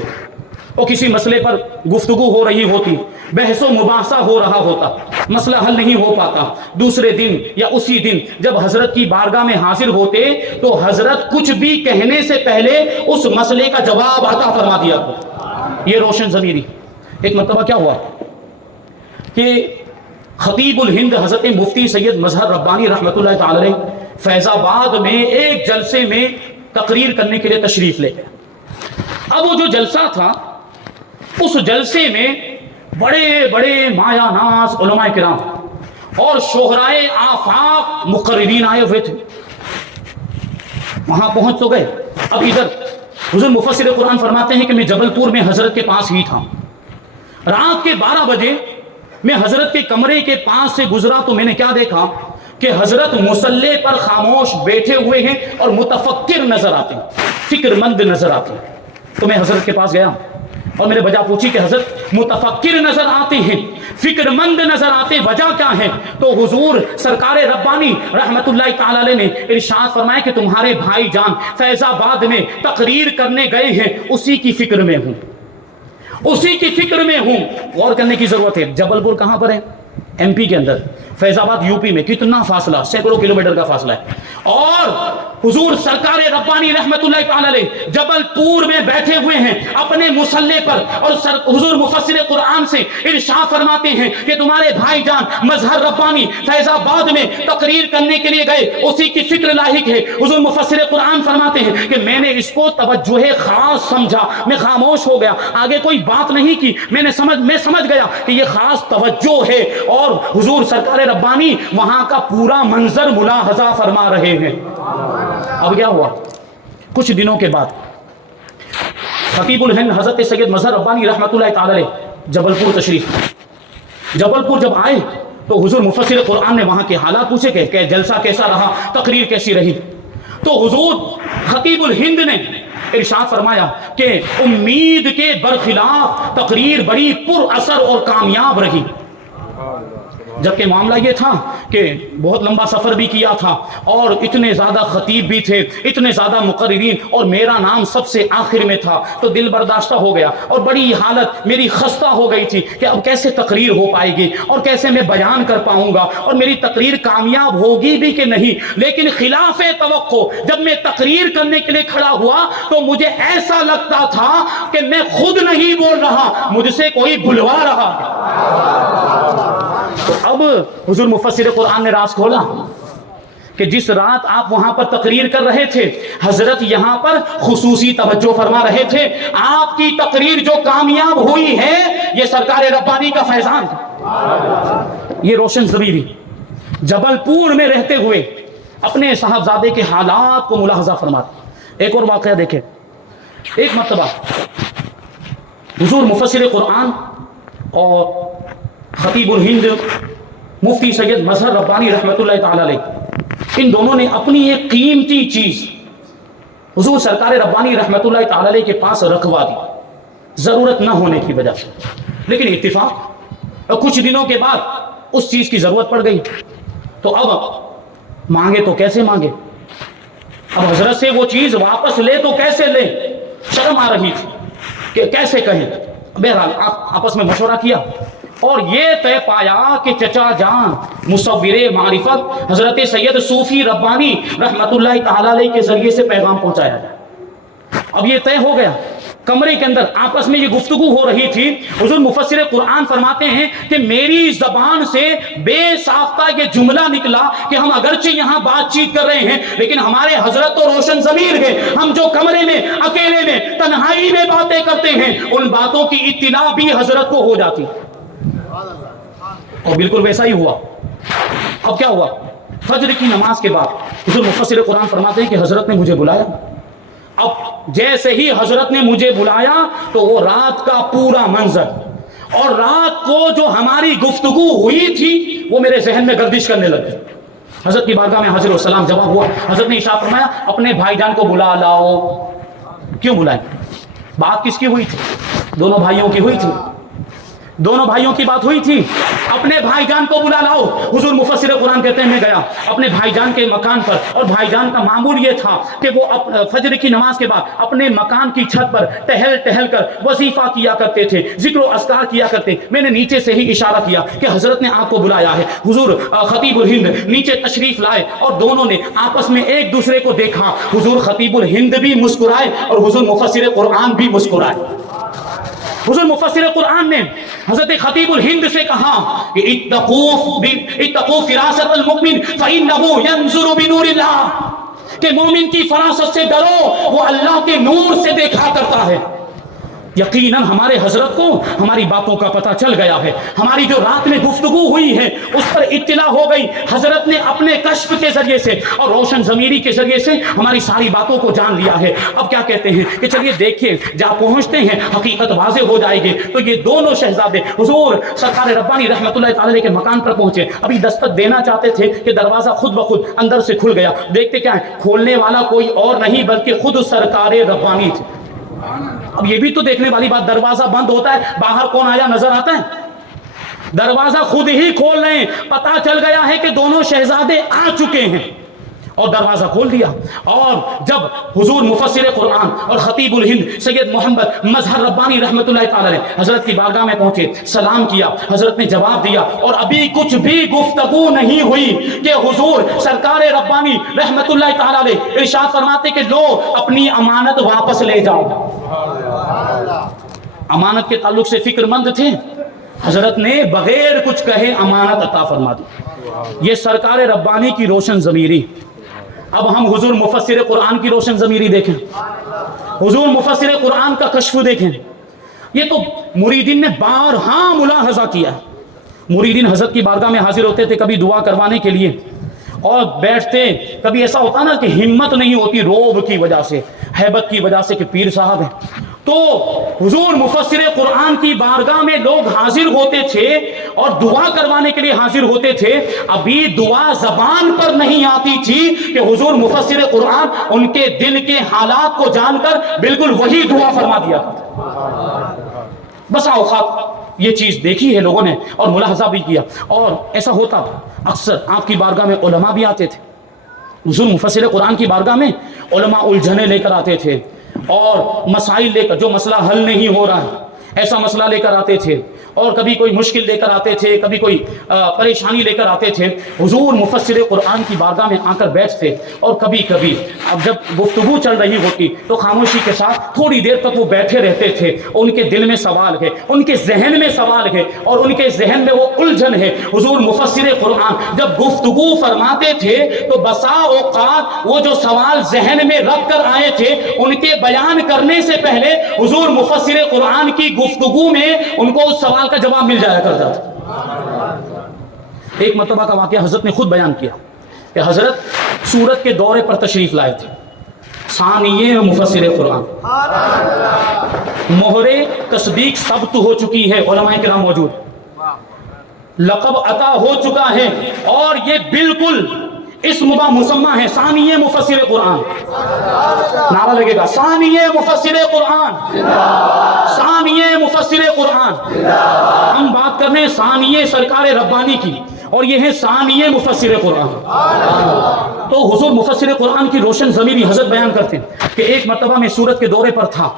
اور کسی مسئلے پر گفتگو ہو رہی ہوتی، بحث و مباحثہ ہو رہا ہوتا، مسئلہ حل نہیں ہو پاتا، دوسرے دن یا اسی دن جب حضرت کی بارگاہ میں حاضر ہوتے تو حضرت کچھ بھی کہنے سے پہلے اس مسئلے کا جواب عطا فرما دیا۔ یہ روشن ضمیری۔ ایک مرتبہ کیا ہوا کہ خطیب الہند حضرت مفتی سید مظہر ربانی رحمت اللہ تعالی علیہ فیض آباد میں ایک جلسے میں تقریر کرنے کے لیے تشریف لے گئے۔ اب وہ جو جلسہ تھا، اس جلسے میں بڑے بڑے مایا ناز علماء کرام اور شہرائے آفاق مقررین آئے ہوئے تھے۔ وہاں پہنچ تو گئے، اب ادھر حضور مفسر قرآن فرماتے ہیں کہ میں جبل پور میں حضرت کے پاس ہی تھا۔ رات کے 12 بجے میں حضرت کے کمرے کے پاس سے گزرا تو میں نے کیا دیکھا کہ حضرت مصلی پر خاموش بیٹھے ہوئے ہیں اور متفکر نظر آتے ہیں، فکر مند نظر آتے ہیں۔ تو میں حضرت کے پاس گیا اور میں نے وجہ پوچھی کہ حضرت متفکر نظر آتے ہیں، فکر مند نظر آتے، وجہ کیا ہے؟ تو حضور سرکار ربانی رحمت اللہ تعالی علیہ نے ارشاد فرمایا کہ تمہارے بھائی جان فیض آباد میں تقریر کرنے گئے ہیں، اسی کی فکر میں ہوں، اسی کی فکر میں ہوں۔ غور کرنے کی ضرورت ہے، جبل پور کہاں پر ہے؟ ایم پی کے اندر، فیض آباد یو پی میں، کتنا فاصلہ، سینکڑوں کلومیٹر کا فاصلہ ہے۔ اور حضور سرکار ربانی رحمت اللہ تعالی علیہ جبل پور میں بیٹھے ہوئے ہیں اپنے مصلی پر، اور حضور مفسر قرآن سے ارشاد فرماتے ہیں کہ تمہارے بھائی جان مظہر ربانی فیض آباد میں تقریر کرنے کے لیے گئے، اسی کی فکر لاحق ہے۔ حضور مفسر قرآن فرماتے ہیں کہ میں نے اس کو توجہ خاص سمجھا، میں خاموش ہو گیا، آگے کوئی بات نہیں کی، میں سمجھ گیا کہ یہ خاص توجہ ہے، اور حضور سرکار ربانی وہاں کا پورا منظر ملاحظہ فرما رہے ہیں۔ اب کیا ہوا؟ کچھ دنوں کے بعد خطیب الہند حضرت سید مظہر ربانی رحمت اللہ تعالی علیہ جبل پور تشریف، جبل پور جب آئے تو حضور مفسر قرآن نے وہاں کے حالات پوچھے کہ جلسہ کیسا رہا، تقریر کیسی رہی؟ تو حضور خطیب الہند نے ارشاد فرمایا کہ امید کے برخلاف تقریر بڑی پر اثر اور کامیاب رہی، جبکہ معاملہ یہ تھا کہ بہت لمبا سفر بھی کیا تھا، اور اتنے زیادہ خطیب بھی تھے، اتنے زیادہ مقررین، اور میرا نام سب سے آخر میں تھا، تو دل برداشتہ ہو گیا، اور بڑی حالت میری خستہ ہو گئی تھی کہ اب کیسے تقریر ہو پائے گی، اور کیسے میں بیان کر پاؤں گا، اور میری تقریر کامیاب ہوگی بھی کہ نہیں۔ لیکن خلاف توقع جب میں تقریر کرنے کے لیے کھڑا ہوا تو مجھے ایسا لگتا تھا کہ میں خود نہیں بول رہا، مجھ سے کوئی بلوا رہا ہے۔ تو اب حضور مفسر قرآن نے راز کھولا کہ جس رات آپ وہاں پر تقریر کر رہے تھے، حضرت یہاں پر خصوصی توجہ فرما رہے تھے، آپ کی تقریر جو کامیاب ہوئی ہے یہ سرکار ربانی کا فیضان ہے۔ یہ روشن ضمیری جبل پور میں رہتے ہوئے اپنے صاحبزادے کے حالات کو ملاحظہ فرماتے۔ ایک اور واقعہ دیکھیں، ایک مرتبہ حضور مفسر قرآن اور خطیب الہند مفتی سید مظہر ربانی رحمت اللہ تعالی علیہ، ان دونوں نے اپنی ایک قیمتی چیز حضور سرکار ربانی رحمت اللہ تعالی علیہ کے پاس رکھوا دی، ضرورت نہ ہونے کی وجہ سے، لیکن اتفاق اور کچھ دنوں کے بعد اس چیز کی ضرورت پڑ گئی، تو اب مانگے تو کیسے مانگے؟ اب حضرت سے وہ چیز واپس لے تو کیسے لے؟ شرم آ رہی تھی کہ کیسے کہیں۔ بہرحال آپس میں مشورہ کیا اور یہ طے پایا کہ چچا جان مصور معرفت حضرت سید صوفی ربانی رحمت اللہ تعالی علیہ کے ذریعے سے پیغام پہنچایا جائے۔ اب یہ طے ہو گیا، کمرے کے اندر آپس میں یہ گفتگو ہو رہی تھی۔ حضور مفسر قرآن فرماتے ہیں کہ میری زبان سے بے ساختہ یہ جملہ نکلا کہ ہم اگرچہ یہاں بات چیت کر رہے ہیں لیکن ہمارے حضرت تو روشن ضمیر ہیں، ہم جو کمرے میں اکیلے میں تنہائی میں باتیں کرتے ہیں ان باتوں کی اطلاع بھی حضرت کو ہو جاتی، اور بالکل ویسا ہی ہوا۔ اب کیا ہوا؟ فجر کی نماز کے بعد حضور مفسر قرآن فرماتے ہیں کہ حضرت نے مجھے بلایا۔ اب جیسے ہی حضرت نے مجھے بلایا تو وہ رات کا پورا منظر اور رات کو جو ہماری گفتگو ہوئی تھی وہ میرے ذہن میں گردش کرنے لگی۔ حضرت کی بارگاہ میں حاضر و سلام جواب ہوا۔ حضرت نے ارشاد فرمایا اپنے بھائی جان کو بلا لاؤ۔ کیوں بلائیں؟ بات کس کی ہوئی تھی؟ دونوں بھائیوں کی ہوئی تھی، دونوں بھائیوں کی بات ہوئی تھی۔ اپنے بھائی جان کو بلا لاؤ۔ حضور مفسر قرآن کہتے ہیں میں گیا اپنے بھائی جان کے مکان پر، اور بھائی جان کا معمول یہ تھا کہ وہ فجر کی نماز کے بعد اپنے مکان کی چھت پر ٹہل ٹہل کر وظیفہ کیا کرتے تھے، ذکر و اذکار کیا کرتے۔ میں نے نیچے سے ہی اشارہ کیا کہ حضرت نے آپ کو بلایا ہے۔ حضور خطیب الہند نیچے تشریف لائے اور دونوں نے آپس میں ایک دوسرے کو دیکھا۔ حضور خطیب الہند بھی مسکرائے اور حضور مفسر قرآن بھی مسکرائے۔ حضور مفسر قرآن نے حضرت خطیب الہند سے کہا کہ اتقوا فراست المؤمن فإنه ينظر بنور اللہ، کہ مومن کی فراست سے ڈرو، وہ اللہ کے نور سے دیکھا کرتا ہے۔ یقیناً ہمارے حضرت کو ہماری باتوں کا پتہ چل گیا ہے، ہماری جو رات میں گفتگو ہوئی ہے اس پر اطلاع ہو گئی۔ حضرت نے اپنے کشف کے ذریعے سے اور روشن ضمیری کے ذریعے سے ہماری ساری باتوں کو جان لیا ہے۔ اب کیا کہتے ہیں کہ چلیے دیکھیے، جہاں پہنچتے ہیں حقیقت واضح ہو جائے گی۔ تو یہ دونوں شہزادے حضور سرکار ربانی رحمت اللہ تعالی کے مکان پر پہنچے۔ ابھی دستک دینا چاہتے تھے کہ دروازہ خود بخود اندر سے کھل گیا۔ دیکھتے کیا ہے، کھولنے والا کوئی اور نہیں بلکہ خود سرکار ربانی تھے۔ اب یہ بھی تو دیکھنے والی بات، دروازہ بند ہوتا ہے، باہر کون آیا نظر آتا ہے؟ دروازہ خود ہی کھول رہے ہیں، پتہ چل گیا ہے کہ دونوں شہزادے آ چکے ہیں اور دروازہ کھول دیا۔ اور جب حضور مفسر قرآن اور خطیب الہند سید محمد مظہر ربانی رحمۃ اللہ تعالی علیہ حضرت کی بارگاہ میں پہنچے، سلام کیا، حضرت نے جواب دیا، اور ابھی کچھ بھی گفتگو نہیں ہوئی کہ حضور سرکار ربانی رحمۃ اللہ تعالی علیہ ارشاد فرماتے کہ لو اپنی امانت واپس لے جاؤ۔ امانت کے تعلق سے فکر مند تھے، حضرت نے بغیر کچھ کہے امانت عطا فرما دی۔ یہ سرکار ربانی کی روشن ضمیری۔ اب ہم حضور مفسر قرآن کی روشن ضمیری دیکھیں، حضور مفسر قرآن کا کشف دیکھیں۔ یہ تو مریدین نے بارہا ملاحظہ کیا۔ مریدین حضرت کی بارگاہ میں حاضر ہوتے تھے کبھی دعا کروانے کے لیے، اور بیٹھتے، کبھی ایسا ہوتا نا کہ ہمت نہیں ہوتی روب کی وجہ سے، ہیبت کی وجہ سے کہ پیر صاحب ہیں، تو حضور مفسر قرآن کی بارگاہ میں لوگ حاضر ہوتے تھے اور دعا کروانے کے لیے حاضر ہوتے تھے۔ ابھی دعا زبان پر نہیں آتی تھی کہ حضور مفسر قرآن ان کے دل کے حالات کو جان کر بالکل وہی دعا فرما دیا کرتے۔ بس اوقات یہ چیز دیکھی ہے لوگوں نے اور ملاحظہ بھی کیا، اور ایسا ہوتا تھا اکثر آپ کی بارگاہ میں علماء بھی آتے تھے۔ حضور مفسر قرآن کی بارگاہ میں علماء الجھنے لے کر آتے تھے اور مسائل لے کر، جو مسئلہ حل نہیں ہو رہا ہے ایسا مسئلہ لے کر آتے تھے، اور کبھی کوئی مشکل لے کر آتے تھے، کبھی کوئی پریشانی لے کر آتے تھے۔ حضور مفسر قرآن کی بارگاہ میں آ کر بیٹھتے، اور کبھی کبھی اب جب گفتگو چل رہی ہوتی تو خاموشی کے ساتھ تھوڑی دیر تک وہ بیٹھے رہتے تھے۔ ان کے دل میں سوال ہے، ان کے ذہن میں سوال ہے، اور ان کے ذہن میں وہ الجھن ہے۔ حضور مفسر قرآن جب گفتگو فرماتے تھے تو بسا اوقات وہ جو سوال ذہن میں رکھ کر آئے تھے ان کے بیان کرنے سے پہلے حضور مفسر قرآن کی گفتگو میں ان کو اس سوال کا جواب مل جایا کرتا تھا۔ ایک مرتبہ کا واقعہ حضرت نے خود بیان کیا کہ حضرت سورت کے دورے پر تشریف لائے تھے، ثانیہ مفسر قرآن، مہر تصدیق ثبت ہو چکی ہے، علماء کرام موجود، لقب عطا ہو چکا ہے، اور یہ بالکل اسم با مسمہ ہے، ثانیہ مفسر قرآن۔ نعرہ لگے گا، ثانیہ مفسر قرآن، ثانیہ مفسر قرآن۔ ہم بات کر رہے ہیں ثانیہ سرکار ربانی کی، اور یہ ہے ثانیہ مفسر قرآن۔ تو حضور مفسر قرآن کی روشن ضمیری حضرت بیان کرتے ہیں کہ ایک مرتبہ میں سورت کے دورے پر تھا،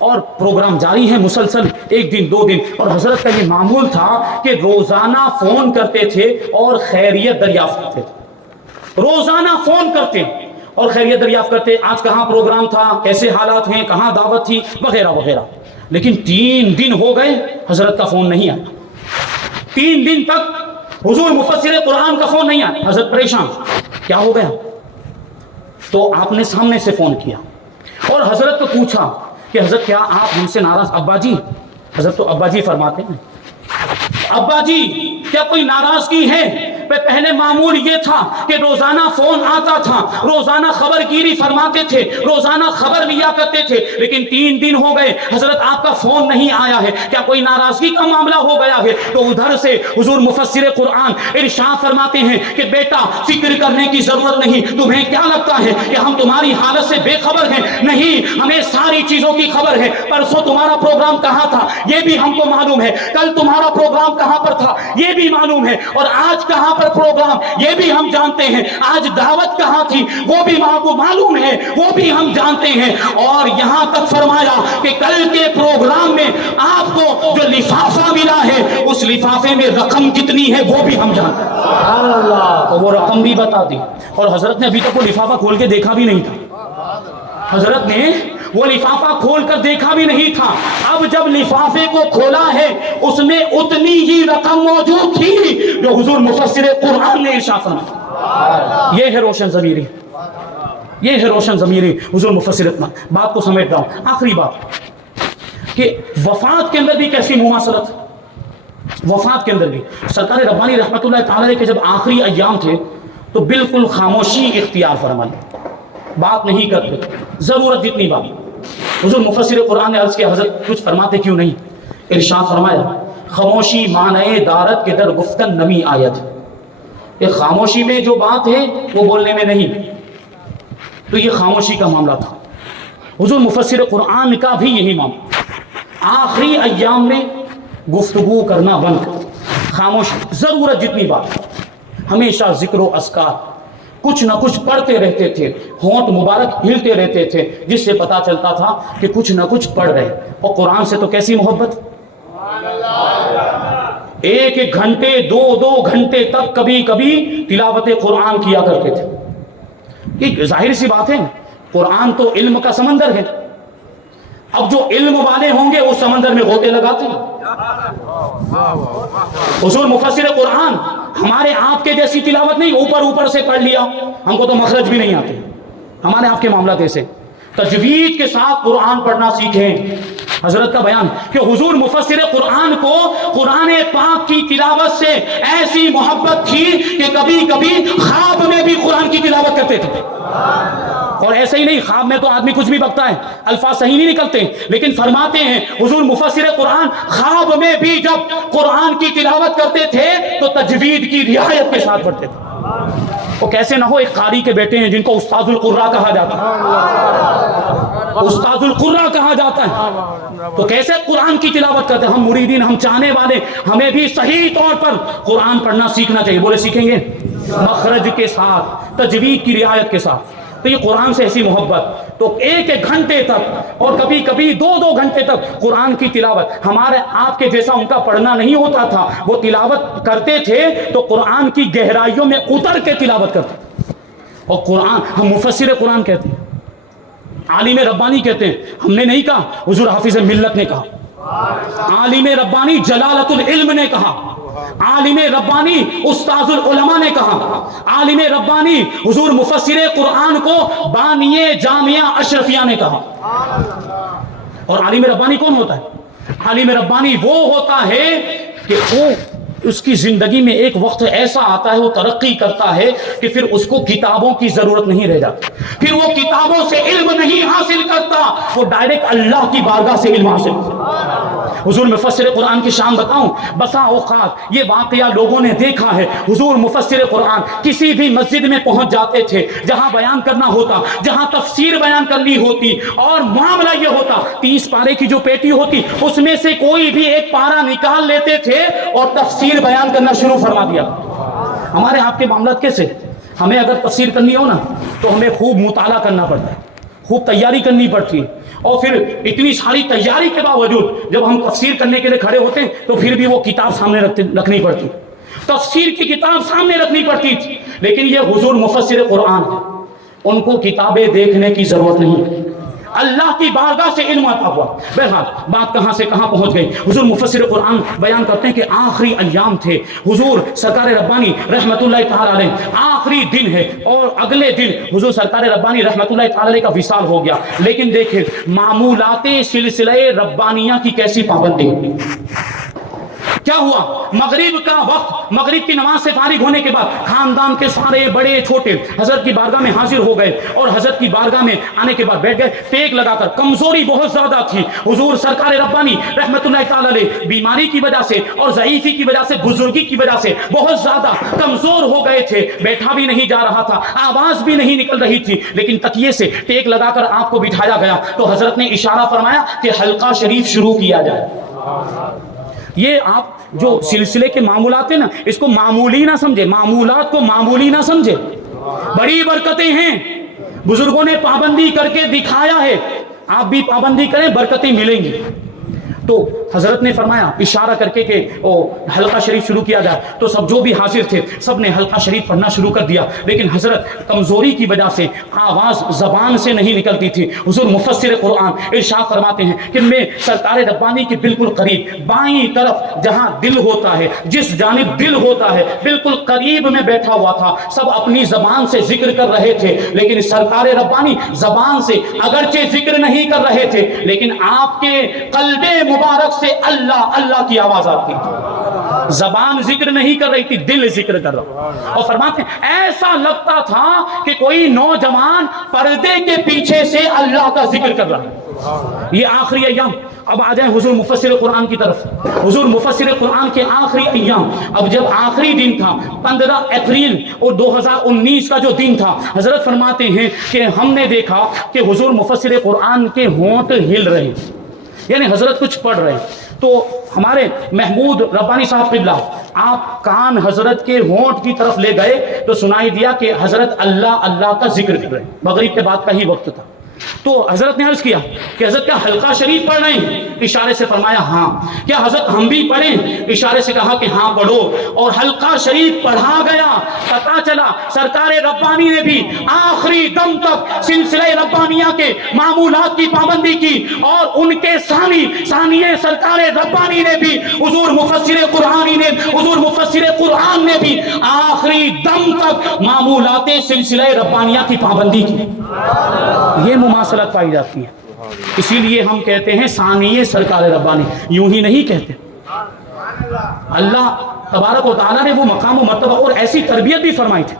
اور پروگرام جاری ہے مسلسل، ایک دن دو دن، اور حضرت کا یہ معمول تھا کہ روزانہ فون کرتے تھے اور خیریت دریافت کرتے تھے۔ روزانہ فون کرتے اور خیریت دریافت کرتے، آج کہاں پروگرام تھا، کیسے حالات ہیں، کہاں دعوت تھی، وغیرہ وغیرہ۔ لیکن 3 دن ہو گئے حضرت کا فون نہیں آیا، 3 دن تک حضور مفسر قرآن کا فون نہیں آیا۔ حضرت پریشان، کیا ہو گیا؟ تو آپ نے سامنے سے فون کیا اور حضرت کو پوچھا کہ حضرت کیا آپ ہم سے ناراض؟ ابا جی، حضرت تو ابا جی فرماتے ہیں، ابا جی کیا کوئی ناراضگی ہے؟ پہلے معمول یہ تھا کہ روزانہ فون آتا تھا، روزانہ خبر گیری فرماتے تھے، روزانہ خبر لیا کرتے تھے، لیکن 3 دن ہو گئے حضرت آپ کا فون نہیں آیا ہے، کیا کوئی ناراضگی کا معاملہ ہو گیا ہے؟ تو ادھر سے حضور مفسر قرآن ارشاد فرماتے ہیں کہ بیٹا فکر کرنے کی ضرورت نہیں، تمہیں کیا لگتا ہے کہ ہم تمہاری حالت سے بے خبر ہیں؟ نہیں، ہمیں ساری چیزوں کی خبر ہے۔ پرسوں تمہارا پروگرام کہاں تھا یہ بھی ہم کو معلوم ہے، کل تمہارا پروگرام کہاں پر تھا یہ بھی معلوم ہے، اور آج کہاں پر پروگرام یہ بھی ہم جانتے ہیں، آج دعوت کہاں تھی وہ بھی معلوم ہے، وہ بھی ہم جانتے ہیں، اور یہاں تک فرمایا کہ کل کے پروگرام میں آپ کو جو لفافہ ملا ہے اس لفافے میں رقم کتنی ہے وہ بھی ہم جانتے ہیں۔ سبحان اللہ، تو وہ رقم بھی بتا دی، اور حضرت نے ابھی تک وہ لفافہ کھول کے دیکھا بھی نہیں تھا، حضرت نے وہ لفافہ کھول کر دیکھا بھی نہیں تھا۔ اب جب لفافے کو کھولا ہے اس میں اتنی ہی رقم موجود تھی جو حضور مفسر قرآن نے ارشاد فرمایا۔ یہ ہے روشن ضمیری، یہ ہے روشن ضمیری حضور مفسر قرآن۔ بات کو سمیٹ رہا ہوں، آخری بات کہ وفات کے اندر بھی کیسی مماثلت، وفات کے اندر بھی سرکار ربانی رحمۃ اللہ تعالی علیہ کے جب آخری ایام تھے تو بالکل خاموشی اختیار فرمائی، بات نہیں کرتے، ضرورت جتنی بات۔ حضور مفسر قرآن نے عرض کیا حضرت کچھ فرماتے کیوں نہیں؟ ارشاد فرمایا خاموشی معنی دارت کے در گفتن نمی آیت، یہ خاموشی میں جو بات ہے وہ بولنے میں نہیں، تو یہ خاموشی کا معاملہ تھا۔ حضور مفسر قرآن کا بھی یہی معاملہ، آخری ایام میں گفتگو کرنا بند کر، خاموش، ضرورت جتنی بات، ہمیشہ ذکر و اذکار، کچھ نہ کچھ پڑھتے رہتے تھے، ہونٹ مبارک ہلتے رہتے تھے، جس سے پتا چلتا تھا کہ کچھ نہ کچھ پڑھ رہے۔ اور قرآن سے تو کیسی محبت، ایک ایک گھنٹے، دو گھنٹے تک کبھی کبھی تلاوت قرآن کیا کرتے تھے۔ یہ ظاہر سی بات ہے، قرآن تو علم کا سمندر ہے، اب جو علم والے ہوں گے اس سمندر میں غوطے لگاتے ہیں۔ حضور مفسر قرآن ہمارے آپ کے جیسی تلاوت نہیں، اوپر سے پڑھ لیا، ہم کو تو مخرج بھی نہیں آتے، ہمارے آپ کے معاملات ایسے، تجوید کے ساتھ قرآن پڑھنا سیکھیں۔ حضرت کا بیان کہ حضور مفسر قرآن کو قرآن پاک کی تلاوت سے ایسی محبت تھی کہ کبھی کبھی خواب میں بھی قرآن کی تلاوت کرتے تھے۔ اور ایسے ہی نہیں، خواب میں تو آدمی کچھ بھی بکتا ہے، الفاظ صحیح نہیں نکلتے، لیکن فرماتے ہیں حضور مفسر قرآن خواب میں بھی جب قرآن کی تلاوت کرتے تھے تو تجوید کی رعایت کے ساتھ پڑھتے تھے۔ وہ کیسے نہ ہو، ایک قاری کے بیٹے ہیں جن کو استاذ القراء کہا جاتا ہے، استاذ القراء کہا جاتا ہے، تو کیسے قرآن کی تلاوت کرتے ہیں۔ ہم مریدین، ہم چاہنے والے، ہمیں بھی صحیح طور پر قرآن پڑھنا سیکھنا چاہیے۔ بولے سیکھیں گے مخرج کے ساتھ، تجوید کی رعایت کے ساتھ۔ تو یہ قرآن سے ایسی محبت، تو ایک ایک گھنٹے تک اور کبھی کبھی دو گھنٹے تک قرآن کی تلاوت۔ ہمارے آپ کے جیسا ان کا پڑھنا نہیں ہوتا تھا، وہ تلاوت کرتے تھے تو قرآن کی گہرائیوں میں اتر کے تلاوت کرتے تھے۔ اور قرآن ہم مفسر قرآن کہتے ہیں، عالم ربانی کہتے ہیں، ہم نے نہیں کہا، حضور حافظ ملت نے کہا، عالم ربانی جلالت العلم نے کہا، عالم ربانی استاذ العلماء نے کہا، عالم ربانی حضور مفسر قرآن کو بانی جامعہ اشرفیہ نے کہا۔ اور عالم ربانی کون ہوتا ہے؟ عالم ربانی وہ ہوتا ہے کہ وہ اس کی زندگی میں ایک وقت ایسا آتا ہے، وہ ترقی کرتا ہے کہ پھر اس کو کتابوں کی ضرورت نہیں رہ جاتی، پھر وہ کتابوں سے علم نہیں حاصل کرتا، وہ ڈائریکٹ اللہ کی بارگاہ سے علم حاصل کرتا۔ حضور مفسر قرآن کی شان بتاؤں، بسا اوقات یہ واقعہ لوگوں نے دیکھا ہے، حضور مفسر قرآن کسی بھی مسجد میں پہنچ جاتے تھے، جہاں بیان کرنا ہوتا، جہاں تفسیر بیان کرنی ہوتی، اور معاملہ یہ ہوتا 30 پارے کی جو پیٹی ہوتی اس میں سے کوئی بھی ایک پارا نکال لیتے تھے اور تفسیر بیان کرنا شروع فرما دیا۔ ہمارے آپ کے معاملات کیسے؟ ہمیں اگر تفسیر کرنی ہو نا تو ہمیں خوب مطالعہ کرنا پڑتا ہے، خوب تیاری کرنی پڑتی ہے، اور پھر اتنی ساری تیاری کے باوجود جب ہم تفسیر کرنے کے لیے کھڑے ہوتے ہیں تو پھر بھی وہ کتاب سامنے رکھنی پڑتی، تفسیر کی کتاب سامنے رکھنی پڑتی تھی۔ لیکن یہ حضور مفسر قرآن ہے، ان کو کتابیں دیکھنے کی ضرورت نہیں، اللہ کی بارگاہ سے علم عطا ہوا۔ بہرحال بات کہاں سے کہاں پہنچ گئی، حضور مفسر قرآن بیان کرتے ہیں کہ آخری ایام تھے، حضور سرکار ربانی رحمت اللہ تعالی علیہ، آخری دن ہے، اور اگلے دن حضور سرکار ربانی رحمت اللہ تعالی علیہ کا وصال ہو گیا۔ لیکن دیکھیں معمولات سلسلہ ربانیہ کی کیسی پابندی، کیا ہوا؟ مغرب کا وقت، مغرب کی نماز سے فارغ ہونے کے بعد خاندان کے سارے بڑے چھوٹے حضرت کی بارگاہ میں حاضر ہو گئے، اور حضرت کی بارگاہ میں آنے کے بعد بیٹھ گئے ٹیک لگا کر۔ کمزوری بہت زیادہ تھی، حضور سرکار ربانی رحمت اللہ تعالی علیہ بیماری کی وجہ سے اور ضعیفی کی وجہ سے، بزرگی کی وجہ سے بہت زیادہ کمزور ہو گئے تھے، بیٹھا بھی نہیں جا رہا تھا، آواز بھی نہیں نکل رہی تھی، لیکن تکیے سے ٹیک لگا کر آپ کو بٹھایا گیا تو حضرت نے اشارہ فرمایا کہ حلقہ شریف شروع کیا جائے۔ یہ آپ جو سلسلے کے معمولات ہیں نا، اس کو معمولی نہ سمجھے، معمولات کو معمولی نہ سمجھے، بڑی برکتیں ہیں، بزرگوں نے پابندی کر کے دکھایا ہے، آپ بھی پابندی کریں، برکتیں ملیں گی۔ تو حضرت نے فرمایا اشارہ کر کے کہ حلقہ شریف شروع کیا جائے، تو سب جو بھی حاضر تھے سب نے حلقہ شریف پڑھنا شروع کر دیا، لیکن حضرت کمزوری کی وجہ سے آواز زبان سے نہیں نکلتی تھی۔ حضور مفسر قرآن ارشاد فرماتے ہیں کہ میں سرکار ربانی کے بالکل قریب، بائیں طرف جہاں دل ہوتا ہے، جس جانب دل ہوتا ہے بالکل قریب میں بیٹھا ہوا تھا، سب اپنی زبان سے ذکر کر رہے تھے، لیکن سرکار ربانی زبان سے اگرچہ ذکر نہیں کر رہے تھے، لیکن آپ کے قلب مبارک سے اللہ اللہ کی آواز آتی تھی، زبان ذکر نہیں کر رہی تھی، دل ذکر کر رہا۔ اور فرماتے ہیں ایسا لگتا تھا کہ کوئی نوجوان پردے کے پیچھے سے اللہ کا ذکر کر رہا ہے۔ یہ آخری ایام اب آ جائیں حضور مفسر قرآن کی طرف. حضور مفسر قرآن کے آخری ایام، اب جب آخری دن تھا 15 اپریل اور 2019 کا جو دن تھا، حضرت فرماتے ہیں کہ ہم نے دیکھا کہ حضور مفسر قرآن کے ہونٹ ہل رہے ہیں، یعنی حضرت کچھ پڑھ رہے ہیں. تو ہمارے محمود ربانی صاحب قبلہ آپ کان حضرت کے ہونٹ کی طرف لے گئے تو سنائی دیا کہ حضرت اللہ اللہ کا ذکر کر رہے ہیں. مغرب کے بعد کا ہی وقت تھا. تو حضرت نے عرض کیا کہ حضرت کیا حلقہ شریف پڑھ رہے ہیں؟ اشارے سے فرمایا ہاں. کیا حضرت ہم بھی پڑھیں؟ اشارے سے کہا کہ ہاں پڑھو. اور حلقہ شریف پڑھا گیا. پتا چلا سرکار ربانی نے بھی آخری دم تک سلسلہ ربانیہ کے معمولات کی پابندی کی، اور ان کے ثانیے سرکار ربانی نے بھی، حضور مفسر قرآن نے بھی آخری دم تک معمولات سلسلہ ربانیہ کی پابندی کی. یہ مماثلت پائی جاتی ہے. اسی لیے ہم کہتے ہیں ثانیہ سرکار ربانی، یوں ہی نہیں کہتے. اللہ تبارک و تعالیٰ نے وہ مقام و مرتبہ اور ایسی تربیت بھی فرمائی تھی.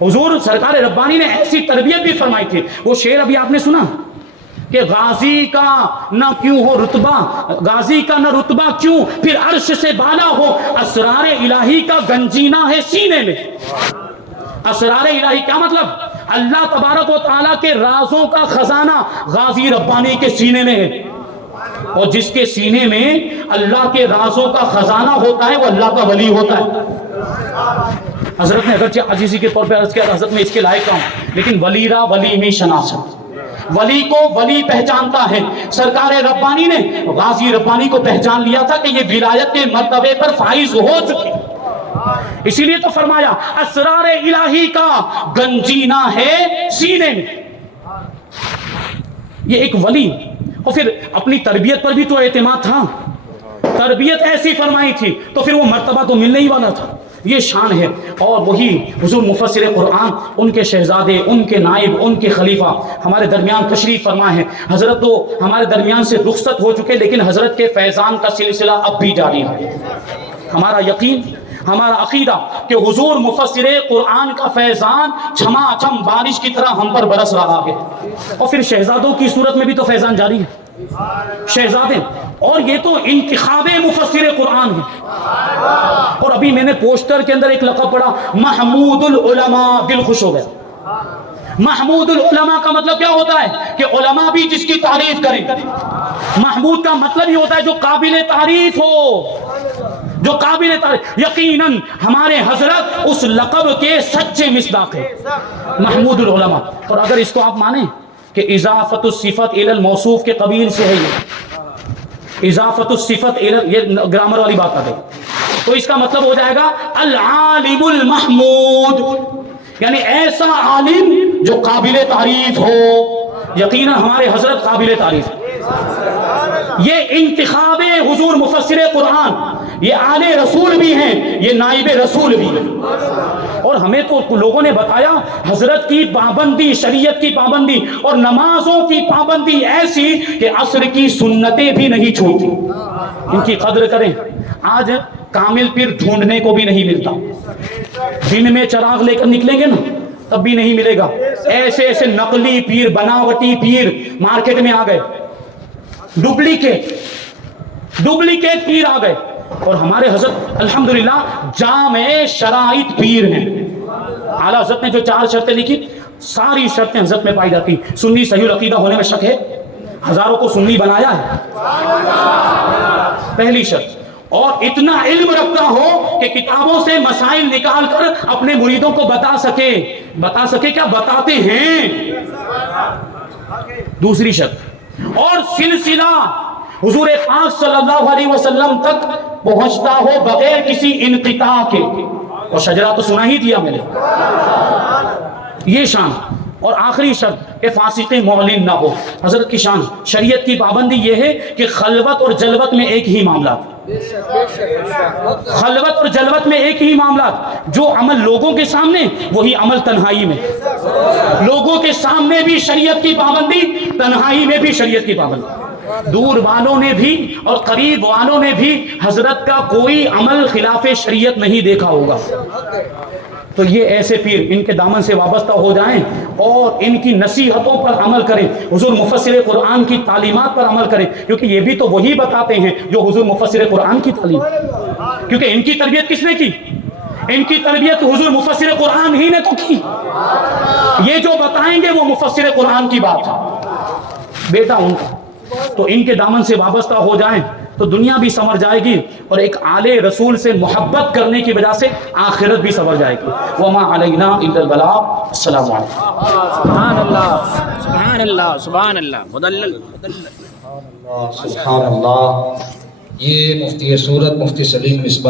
حضور سرکار ربانی نے ایسی تربیت بھی فرمائی تھی. وہ شعر ابھی آپ نے سنا کہ غازی کا نہ کیوں ہو رتبہ، غازی کا نہ رتبہ کیوں پھر عرش سے بالا ہو، اسرار الہی کا گنجینہ ہے سینے میں. اسرار الہی کیا مطلب؟ اللہ تبارک و تعالیٰ کے رازوں کا خزانہ غازی ربانی کے سینے میں ہے. اور جس کے سینے میں اللہ کے رازوں کا خزانہ ہوتا ہے وہ اللہ کا ولی ہوتا ہے. حضرت نے اگرچہ عزیزی کے طور پہ عرض کیا حضرت میں اس کے لائق ہوں، لیکن ولی را ولی میں شناسا، ولی کو ولی پہچانتا ہے. سرکار ربانی نے غازی ربانی کو پہچان لیا تھا کہ یہ ولایت کے مرتبے پر فائز ہو چکے. اسی لیے تو فرمایا اسرار الہی کا گنجینہ ہے سینے میں. یہ ایک ولی. اور پھر اپنی تربیت پر بھی تو اعتماد تھا. تربیت ایسی فرمائی تھی تو پھر وہ مرتبہ تو ملنے ہی والا تھا. یہ شان ہے. اور وہی حضور مفسر قرآن، ان کے شہزادے، ان کے نائب، ان کے خلیفہ ہمارے درمیان تشریف فرما ہے. حضرت تو ہمارے درمیان سے رخصت ہو چکے، لیکن حضرت کے فیضان کا سلسلہ اب بھی جاری ہے. ہمارا یقین، ہمارا عقیدہ کہ حضور مفسر قرآن کا فیضان چھما چھم بارش کی طرح ہم پر برس رہا ہے. اور پھر شہزادوں کی صورت میں بھی تو فیضان جاری ہے. شہزادے، اور یہ تو انتخاب مفسر قرآن ہے. اور ابھی میں نے پوسٹر کے اندر ایک لقب پڑھا، محمود العلماء. دل خوش ہو گیا. محمود العلماء کا مطلب کیا ہوتا ہے؟ کہ علماء بھی جس کی تعریف کریں. محمود کا مطلب یہ ہوتا ہے جو قابل تعریف ہو، جو قابل تعریف. یقیناً ہمارے حضرت اس لقب کے سچے مصداق ہیں، محمود العلماء. اور اگر اس کو آپ مانیں کہ اضافت الصفت الی الموصوف کے قبیل سے ہے، یہ اضافت الصفت الی، یہ گرامر والی بات آ گئی، تو اس کا مطلب ہو جائے گا العالم المحمود، یعنی ایسا عالم جو قابل تعریف ہو. یقیناً ہمارے حضرت قابل تعریف. یہ انتخاب حضور مفسر قرآن، یہ آل رسول بھی ہیں، یہ نائب رسول بھی ہیں. اور ہمیں تو لوگوں نے بتایا حضرت کی پابندی، شریعت کی پابندی اور نمازوں کی پابندی ایسی کہ عصر کی سنتیں بھی نہیں چھوڑتی. ان کی قدر کریں. آج کامل پیر ڈھونڈنے کو بھی نہیں ملتا. دن میں چراغ لے کر نکلیں گے نا تب بھی نہیں ملے گا. ایسے ایسے نقلی پیر، بناوٹی پیر مارکیٹ میں آ گئے. ڈپلیکیٹ پیر آ گئے. اور ہمارے حضرت الحمدللہ جامع شرائط پیر ہیں. اعلیٰ حضرت نے جو 4 شرطیں لکھی، ساری شرطیں حضرت میں پائی جاتی. سنی صحیح العقیدہ ہونے میں شک ہے؟ ہزاروں کو سنی بنایا ہے. پہلی شرط. اور اتنا علم رکھتا ہو کہ کتابوں سے مسائل نکال کر اپنے مریدوں کو بتا سکے کیا بتاتے ہیں. دوسری شرط. اور سلسلہ حضور پاک صلی اللہ علیہ وسلم تک پہنچتا ہو بغیر کسی انقطاع کے. اور شجرہ تو سنا ہی دیا میں نے. یہ شان. اور آخری شرط کہ فاسق معلن نہ ہو. حضرت کی شان، شریعت کی پابندی یہ ہے کہ خلوت اور جلوت میں ایک ہی معاملات. خلوت اور جلوت میں ایک ہی معاملات. جو عمل لوگوں کے سامنے وہی عمل تنہائی میں. لوگوں کے سامنے بھی شریعت کی پابندی، تنہائی میں بھی شریعت کی پابندی. دور والوں نے بھی اور قریب والوں نے بھی حضرت کا کوئی عمل خلاف شریعت نہیں دیکھا ہوگا. تو یہ ایسے پیر ان کے دامن سے وابستہ ہو جائیں اور ان کی نصیحتوں پر عمل کریں، حضور مفسر قرآن کی تعلیمات پر عمل کریں، کیونکہ یہ بھی تو وہی بتاتے ہیں جو حضور مفسر قرآن کی تعلیم، کیونکہ ان کی تربیت کس نے کی؟ ان کی تربیت حضور مفسر قرآن ہی نے تو کی۔ یہ جو بتائیں گے وہ مفسر قرآن کی بات ہے بیٹا ان کا، تو ان کے دامن سے وابستہ ہو جائیں تو دنیا بھی سنور جائے گی، اور ایک آلِ رسول سے محبت کرنے کی وجہ سے آخرت بھی سنور جائے گی۔ وما علینا الا البلاغ۔ السلام علیکم۔ سبحان اللہ سبحان اللہ سبحان اللہ مدلل سبحان اللہ۔ یہ مفتی صورت مفتی سلیم مصباح